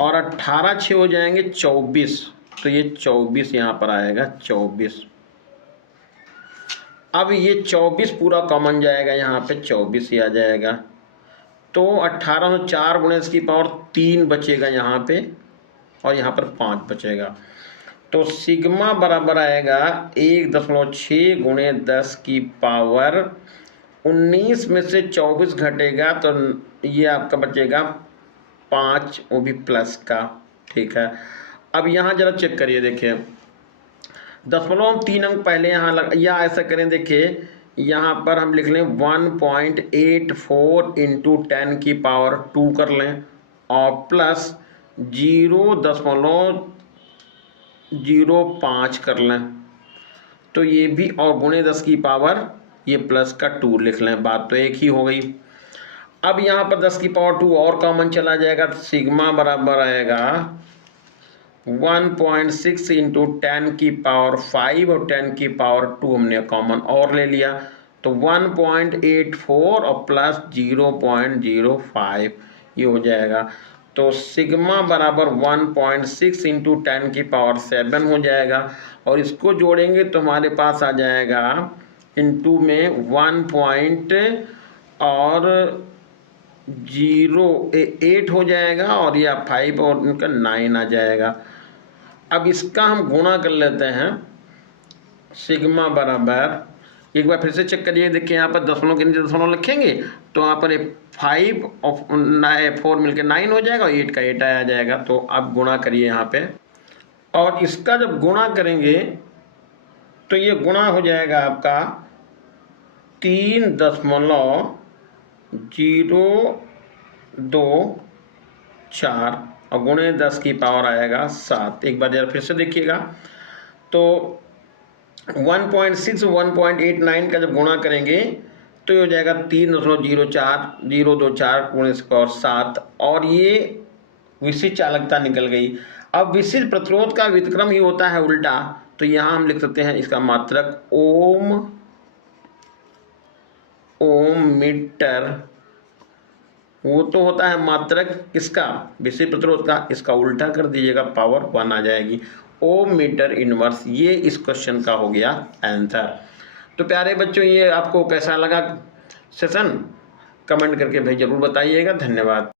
और 18 6 हो जाएंगे 24, तो ये 24 यहाँ पर आएगा 24। अब ये 24 पूरा कॉमन जाएगा, यहाँ पे 24 ही आ जाएगा, तो 18 में 4 गुणे 10 की पावर 3 बचेगा यहाँ पे और यहाँ पर 5 बचेगा, तो सिग्मा बराबर आएगा 1.6 गुणे 10 की पावर 19 में से 24 घटेगा तो ये आपका बचेगा 5, वो भी प्लस का, ठीक है। अब यहाँ जरा चेक करिए, देखिए 0.3 अंक पहले यहाँ या ऐसा करें, देखिए यहाँ पर हम लिख लें 1.84 इंटू 10 की पावर 2 कर लें और प्लस 0.05 कर लें, तो ये भी और गुणे 10 की पावर ये प्लस का 2 लिख लें, बात तो एक ही हो गई। अब यहाँ पर 10 की पावर 2 और कॉमन चला जाएगा, तो सिग्मा बराबर आएगा 1.6 इंटू 10 की पावर 5 और 10 की पावर 2 हमने कॉमन और ले लिया, तो 1.84 और प्लस 0.05 ये हो जाएगा, तो सिग्मा बराबर 1.6 इंटू 10 की पावर 7 हो जाएगा और इसको जोड़ेंगे तो हमारे पास आ जाएगा इंटू में 1.08 हो जाएगा और यह 5 और इनका 9 आ जाएगा। अब इसका हम गुणा कर लेते हैं, सिग्मा बराबर, एक बार फिर से चेक करिए, देखिए यहाँ पर दशमलव के नीचे दशमलव लिखेंगे तो यहाँ पर 5 और 4 मिलकर 9 हो जाएगा और 8 का 8 आ जाएगा, तो अब गुणा करिए यहाँ पे, और इसका जब गुणा करेंगे तो ये गुणा हो जाएगा आपका 3.026 4 और गुणे 10 की पावर आएगा 7। एक बार जरा फिर से देखिएगा, तो 1.6 1.89 का जब गुणा करेंगे तो ये हो जाएगा 3.04 024 गुणे से पावर 7, और ये विशिष्ट चालकता निकल गई। अब विशिष्ट प्रतिरोध का व्युत्क्रम ही होता है उल्टा, तो यहाँ हम लिख सकते हैं इसका मात्रक ओम मीटर, वो तो होता है मात्रक किसका, विशिष्ट प्रतिरोध का, इसका उल्टा कर दीजिएगा पावर 1 आ जाएगी। ओम मीटर इनवर्स, ये इस क्वेश्चन का हो गया आंसर। तो प्यारे बच्चों, ये आपको कैसा लगा सेशन, कमेंट करके भाई जरूर बताइएगा। धन्यवाद।